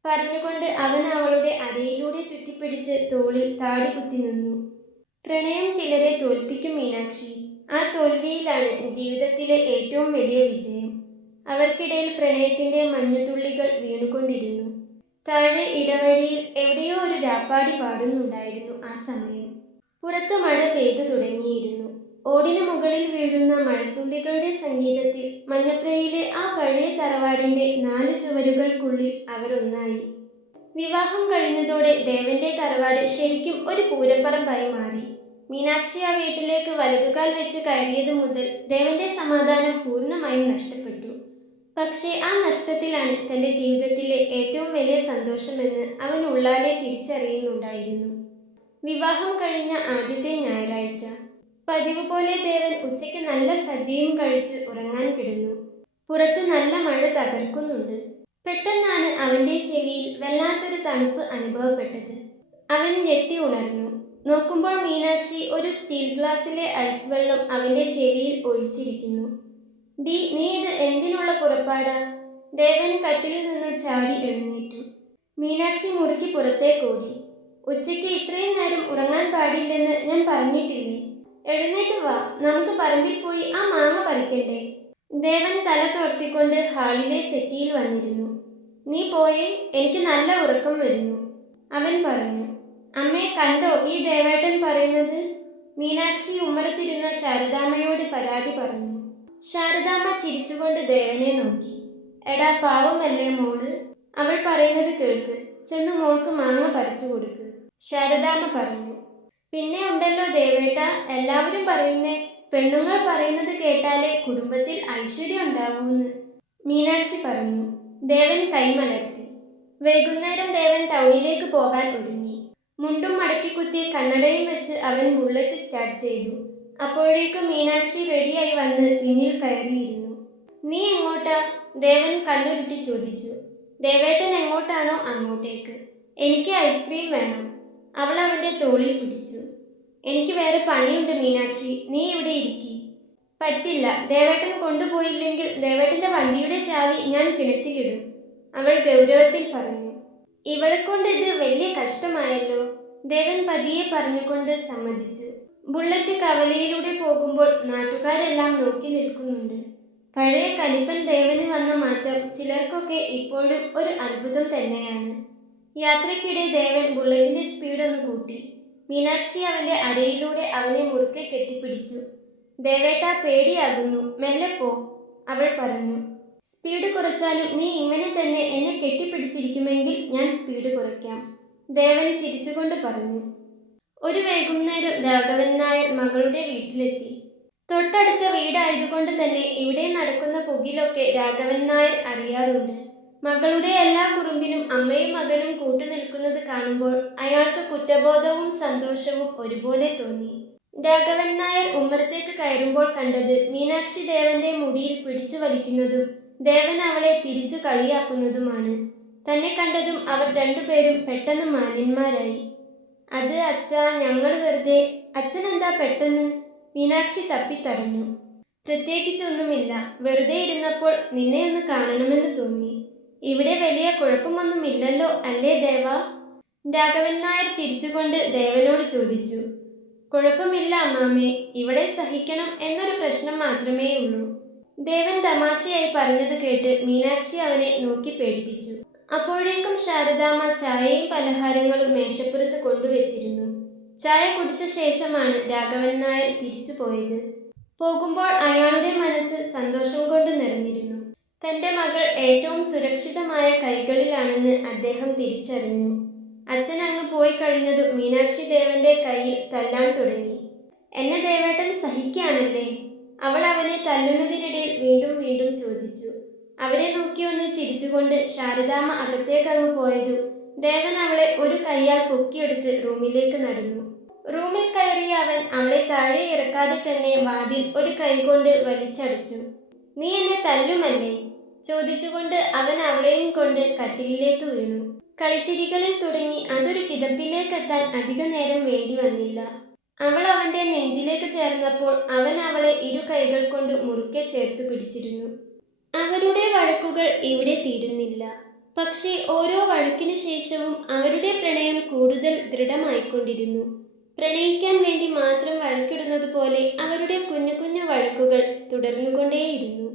പറഞ്ഞുകൊണ്ട് അവൻ അവളുടെ അരയിലൂടെ ചുറ്റിപ്പിടിച്ച് തോളിൽ താടി കുത്തി നിന്നു. പ്രണയം ചിലരെ തോൽപ്പിക്കും മീനാക്ഷി. ആ തോൽവിയിലാണ് ജീവിതത്തിലെ ഏറ്റവും വലിയ വിജയം. അവർക്കിടയിൽ പ്രണയത്തിന്റെ മഞ്ഞുതുള്ളികൾ വീണുകൊണ്ടിരുന്നു. താഴെ ഇടവഴിയിൽ എവിടെയോ ഒരു രാപ്പാടി പാടുന്നുണ്ടായിരുന്നു ആ സമയം. പുറത്ത് മഴ പെയ്തു തുടങ്ങിയിരുന്നു. ഓടിന് മുകളിൽ വീഴുന്ന മഴത്തുള്ളികളുടെ സംഗീതത്തിൽ മഞ്ഞപ്രയിലെ ആ പഴയ തറവാടിന്റെ 4 ചുവരുകൾക്കുള്ളിൽ അവർ ഒന്നായി. വിവാഹം കഴിഞ്ഞതോടെ ദേവന്റെ തറവാട് ശരിക്കും ഒരു പൂരപ്പറമ്പായി മാറി. മീനാക്ഷി ആ വീട്ടിലേക്ക് വലതുകാൽ വെച്ച് കയറിയത് മുതൽ ദേവന്റെ സമാധാനം പൂർണ്ണമായും നഷ്ടപ്പെട്ടു. പക്ഷേ ആ നഷ്ടത്തിലാണ് തൻ്റെ ജീവിതത്തിലെ ഏറ്റവും വലിയ സന്തോഷമെന്ന് അവൻ ഉള്ളാലെ തിരിച്ചറിയുന്നുണ്ടായിരുന്നു. വിവാഹം കഴിഞ്ഞ ആദ്യത്തെ ഞായറാഴ്ച പതിവ് പോലെ ദേവൻ ഉച്ചയ്ക്ക് നല്ല സദ്യയും കഴിച്ച് ഉറങ്ങാൻ കിടന്നു. പുറത്ത് നല്ല മഴ തകർക്കുന്നുണ്ട്. പെട്ടെന്നാണ് അവൻ്റെ ചെവിയിൽ വല്ലാത്തൊരു തണുപ്പ് അനുഭവപ്പെട്ടത്. അവൻ ഞെട്ടി ഉണർന്നു. നോക്കുമ്പോൾ മീനാക്ഷി ഒരു സ്റ്റീൽ ഗ്ലാസ്സിലെ ഐസ് വെള്ളം അവൻ്റെ ചെവിയിൽ ഒഴിച്ചിരിക്കുന്നു. നീ ഇത് എന്തിനുള്ള പുറപ്പാടാ? ദേവൻ കട്ടിലിൽ നിന്ന് ചാടി എഴുന്നേറ്റു. മീനാക്ഷി മുറുക്കി പുറത്തേക്കോടി. ഉച്ചയ്ക്ക് ഇത്രയും നേരം ഉറങ്ങാൻ പാടില്ലെന്ന് ഞാൻ പറഞ്ഞിട്ടില്ലേ? എഴുന്നേറ്റ് വാ, നമുക്ക് പറമ്പിൽ പോയി ആ മാങ്ങ പറിക്കണ്ടേ? ദേവൻ തല തോർത്തിക്കൊണ്ട് ഹാളിലെ സെറ്റിയിൽ വന്നിരുന്നു. നീ പോയേ, എനിക്ക് നല്ല ഉറക്കം വരുന്നു, അവൻ പറഞ്ഞു. അമ്മേ, കണ്ടോ ഈ ദേവേട്ടൻ പറയുന്നത്? മീനാക്ഷി ഉമ്മറത്തിരുന്ന ശാരദാമ്മയോട് പരാതി പറഞ്ഞു. ശാരദാമ്മ ചിരിച്ചുകൊണ്ട് ദേവനെ നോക്കി. എടാ പാവമല്ലേ മോള്, അവൾ പറയുന്നത് കേൾക്ക്. ചെന്ന് മോൾക്ക് മാങ്ങ പറിച്ചു കൊടുക്ക്, ശാരദാമ്മ പറഞ്ഞു. പിന്നെ ഉണ്ടല്ലോ ദേവേട്ട, എല്ലാവരും പറയുന്നേ പെണ്ണുങ്ങൾ പറയുന്നത് കേട്ടാലേ കുടുംബത്തിൽ ഐശ്വര്യം ഉണ്ടാവൂന്ന്, മീനാക്ഷി പറഞ്ഞു. ദേവൻ കൈമലർത്തി. വൈകുന്നേരം ദേവൻ ടൗണിലേക്ക് പോകാൻ ഒരുങ്ങി. മുണ്ടും മടക്കി കുത്തി കണ്ണടയും വെച്ച് അവൻ ബുള്ളറ്റ് സ്റ്റാർട്ട് ചെയ്തു. അപ്പോഴേക്കും മീനാക്ഷി റെഡിയായി വന്ന് പിന്നിൽ കയറിയിരുന്നു. നീ എങ്ങോട്ടാ? ദേവൻ കണ്ണുരുട്ടി ചോദിച്ചു. ദേവേട്ടൻ എങ്ങോട്ടാണോ അങ്ങോട്ടേക്ക്. എനിക്ക് ഐസ്ക്രീം വേണം, അവൾ അവൻ്റെ തോളിൽ പിടിച്ചു. എനിക്ക് വേറെ പണിയുണ്ട് മീനാക്ഷി, നീ ഇവിടെ ഇരിക്കി. പറ്റില്ല, ദേവേട്ടൻ കൊണ്ടുപോയില്ലെങ്കിൽ ദേവേട്ടൻ്റെ വണ്ടിയുടെ ചാവി ഞാൻ കിണറ്റിലിടും, അവൾ ഗൗരവത്തിൽ പറഞ്ഞു. ഇവളെ കൊണ്ട് ഇത് വലിയ കഷ്ടമായല്ലോ, ദേവൻ പതിയെ പറഞ്ഞുകൊണ്ട് സമ്മതിച്ചു. ബുള്ളറ്റ് കവലയിലൂടെ പോകുമ്പോൾ നാട്ടുകാരെല്ലാം നോക്കി നിൽക്കുന്നുണ്ട്. പഴയ കലിപ്പൻ ദേവന് വന്ന മാറ്റം ചിലർക്കൊക്കെ ഇപ്പോഴും ഒരു അത്ഭുതം തന്നെയാണ്. യാത്രയ്ക്കിടെ ദേവൻ ബുള്ളറ്റിന്റെ സ്പീഡ് ഒന്ന് കൂട്ടി. മീനാക്ഷി അവന്റെ അരയിലൂടെ അവനെ മുറുക്കെ കെട്ടിപ്പിടിച്ചു. ദേവേട്ട, പേടിയാകുന്നു, മെല്ലെ പോ, അവൾ പറഞ്ഞു. സ്പീഡ് കുറച്ചാലും നീ ഇങ്ങനെ തന്നെ എന്നെ കെട്ടിപ്പിടിച്ചിരിക്കുമെങ്കിൽ ഞാൻ സ്പീഡ് കുറയ്ക്കാം, ദേവൻ ചിരിച്ചുകൊണ്ട് പറഞ്ഞു. ഒരു വൈകുന്നേരം രാഘവൻ നായർ മകളുടെ വീട്ടിലെത്തി. തൊട്ടടുത്ത വീടായതുകൊണ്ട് തന്നെ ഇവിടെ നടക്കുന്ന പുകിലൊക്കെ രാഘവൻ നായർ അറിയാറുണ്ട്. മകളുടെ എല്ലാ കുറുമ്പിനും അമ്മയും മകനും കൂട്ടുനിൽക്കുന്നത് കാണുമ്പോൾ അയാൾക്ക് കുറ്റബോധവും സന്തോഷവും ഒരുപോലെ തോന്നി. രാഘവൻ നായർ ഉമ്മറത്തേക്ക് കയറുമ്പോൾ കണ്ടത് മീനാക്ഷി ദേവന്റെ മുടിയിൽ പിടിച്ചു വലിക്കുന്നതും ദേവൻ അവളെ തിരിച്ചു കളിയാക്കുന്നതുമാണ്. തന്നെ കണ്ടതും അവർ രണ്ടുപേരും പെട്ടെന്ന് മാന്യന്മാരായി. അത് അച്ഛാ, ഞങ്ങൾ വെറുതെ. അച്ഛനെന്താ പെട്ടെന്ന്? മീനാക്ഷി തപ്പിത്തടഞ്ഞു. പ്രത്യേകിച്ചൊന്നുമില്ല, വെറുതെ ഇരുന്നപ്പോൾ നിന്നെ ഒന്ന് കാണണമെന്ന് തോന്നി. ഇവിടെ വലിയ കുഴപ്പമൊന്നുമില്ലല്ലോ അല്ലേ ദേവാ? രാഘവൻ നായർ ചിരിച്ചുകൊണ്ട് ദേവനോട് ചോദിച്ചു. കുഴപ്പമില്ല അമ്മാമ്മേ, ഇവിടെ സഹിക്കണം എന്നൊരു പ്രശ്നം മാത്രമേ ഉള്ളൂ. ദേവൻ തമാശയായി പറഞ്ഞത് കേട്ട് മീനാക്ഷി അവനെ നോക്കി പേടിപ്പിച്ചു. അപ്പോഴേക്കും ശാരദാമ്മ ചായയും പലഹാരങ്ങളും മേശപ്പുറത്ത് കൊണ്ടുവച്ചിരുന്നു. ചായ കുടിച്ച ശേഷമാണ് രാഘവൻ നായർ തിരിച്ചു പോയത്. പോകുമ്പോൾ അയാളുടെ മനസ്സ് സന്തോഷം കൊണ്ട് നിറഞ്ഞിരുന്നു. തന്റെ മകൾ ഏറ്റവും സുരക്ഷിതമായ കൈകളിലാണെന്ന് അദ്ദേഹം തിരിച്ചറിഞ്ഞു. അച്ഛൻ അങ്ങ് പോയി കഴിഞ്ഞതും മീനാക്ഷി ദേവന്റെ കയ്യിൽ തല്ലാൻ തുടങ്ങി. എന്നെ ദേവേട്ടൻ സഹിക്കാണല്ലേ? അവൾ അവനെ തല്ലുന്നതിനിടയിൽ വീണ്ടും വീണ്ടും ചോദിച്ചു. അവരെ നോക്കി ഒന്ന് ചിരിച്ചുകൊണ്ട് ശാരദാമ്മ അകത്തേക്കങ്ങ് പോയതും ദേവൻ അവളെ ഒരു കൈയാൽ പൊക്കിയെടുത്ത് റൂമിലേക്ക് നടന്നു. റൂമിൽ കയറിയ അവൻ അവളെ താഴെ ഇറക്കാതെ തന്നെ വാതിൽ ഒരു കൈകൊണ്ട് വലിച്ചടച്ചു. നീ എന്നെ തല്ലുമല്ലേ? ചോദിച്ചുകൊണ്ട് അവൻ അവളെയും കൊണ്ട് കട്ടിലിലേക്ക് വീണു. കളിച്ചിരികളിൽ തുടങ്ങി അതൊരു കിതപ്പിലേക്കെത്താൻ അധിക നേരം വേണ്ടി വന്നില്ല. അവൾ അവന്റെ നെഞ്ചിലേക്ക് ചേർന്നപ്പോൾ അവൻ അവളെ ഇരു കൈകൾ കൊണ്ട് മുറുക്കെ ചേർത്ത് പിടിച്ചിരുന്നു. അവരുടെ വഴക്കുകൾ ഇവിടെ തീരുന്നില്ല. പക്ഷേ ഓരോ വഴക്കിനു ശേഷവും അവരുടെ പ്രണയം കൂടുതൽ ദൃഢമായിക്കൊണ്ടിരുന്നു. പ്രണയിക്കാൻ വേണ്ടി മാത്രം വഴക്കിടുന്നത് പോലെ അവരുടെ കുഞ്ഞു കുഞ്ഞു വഴക്കുകൾ തുടർന്നുകൊണ്ടേയിരുന്നു.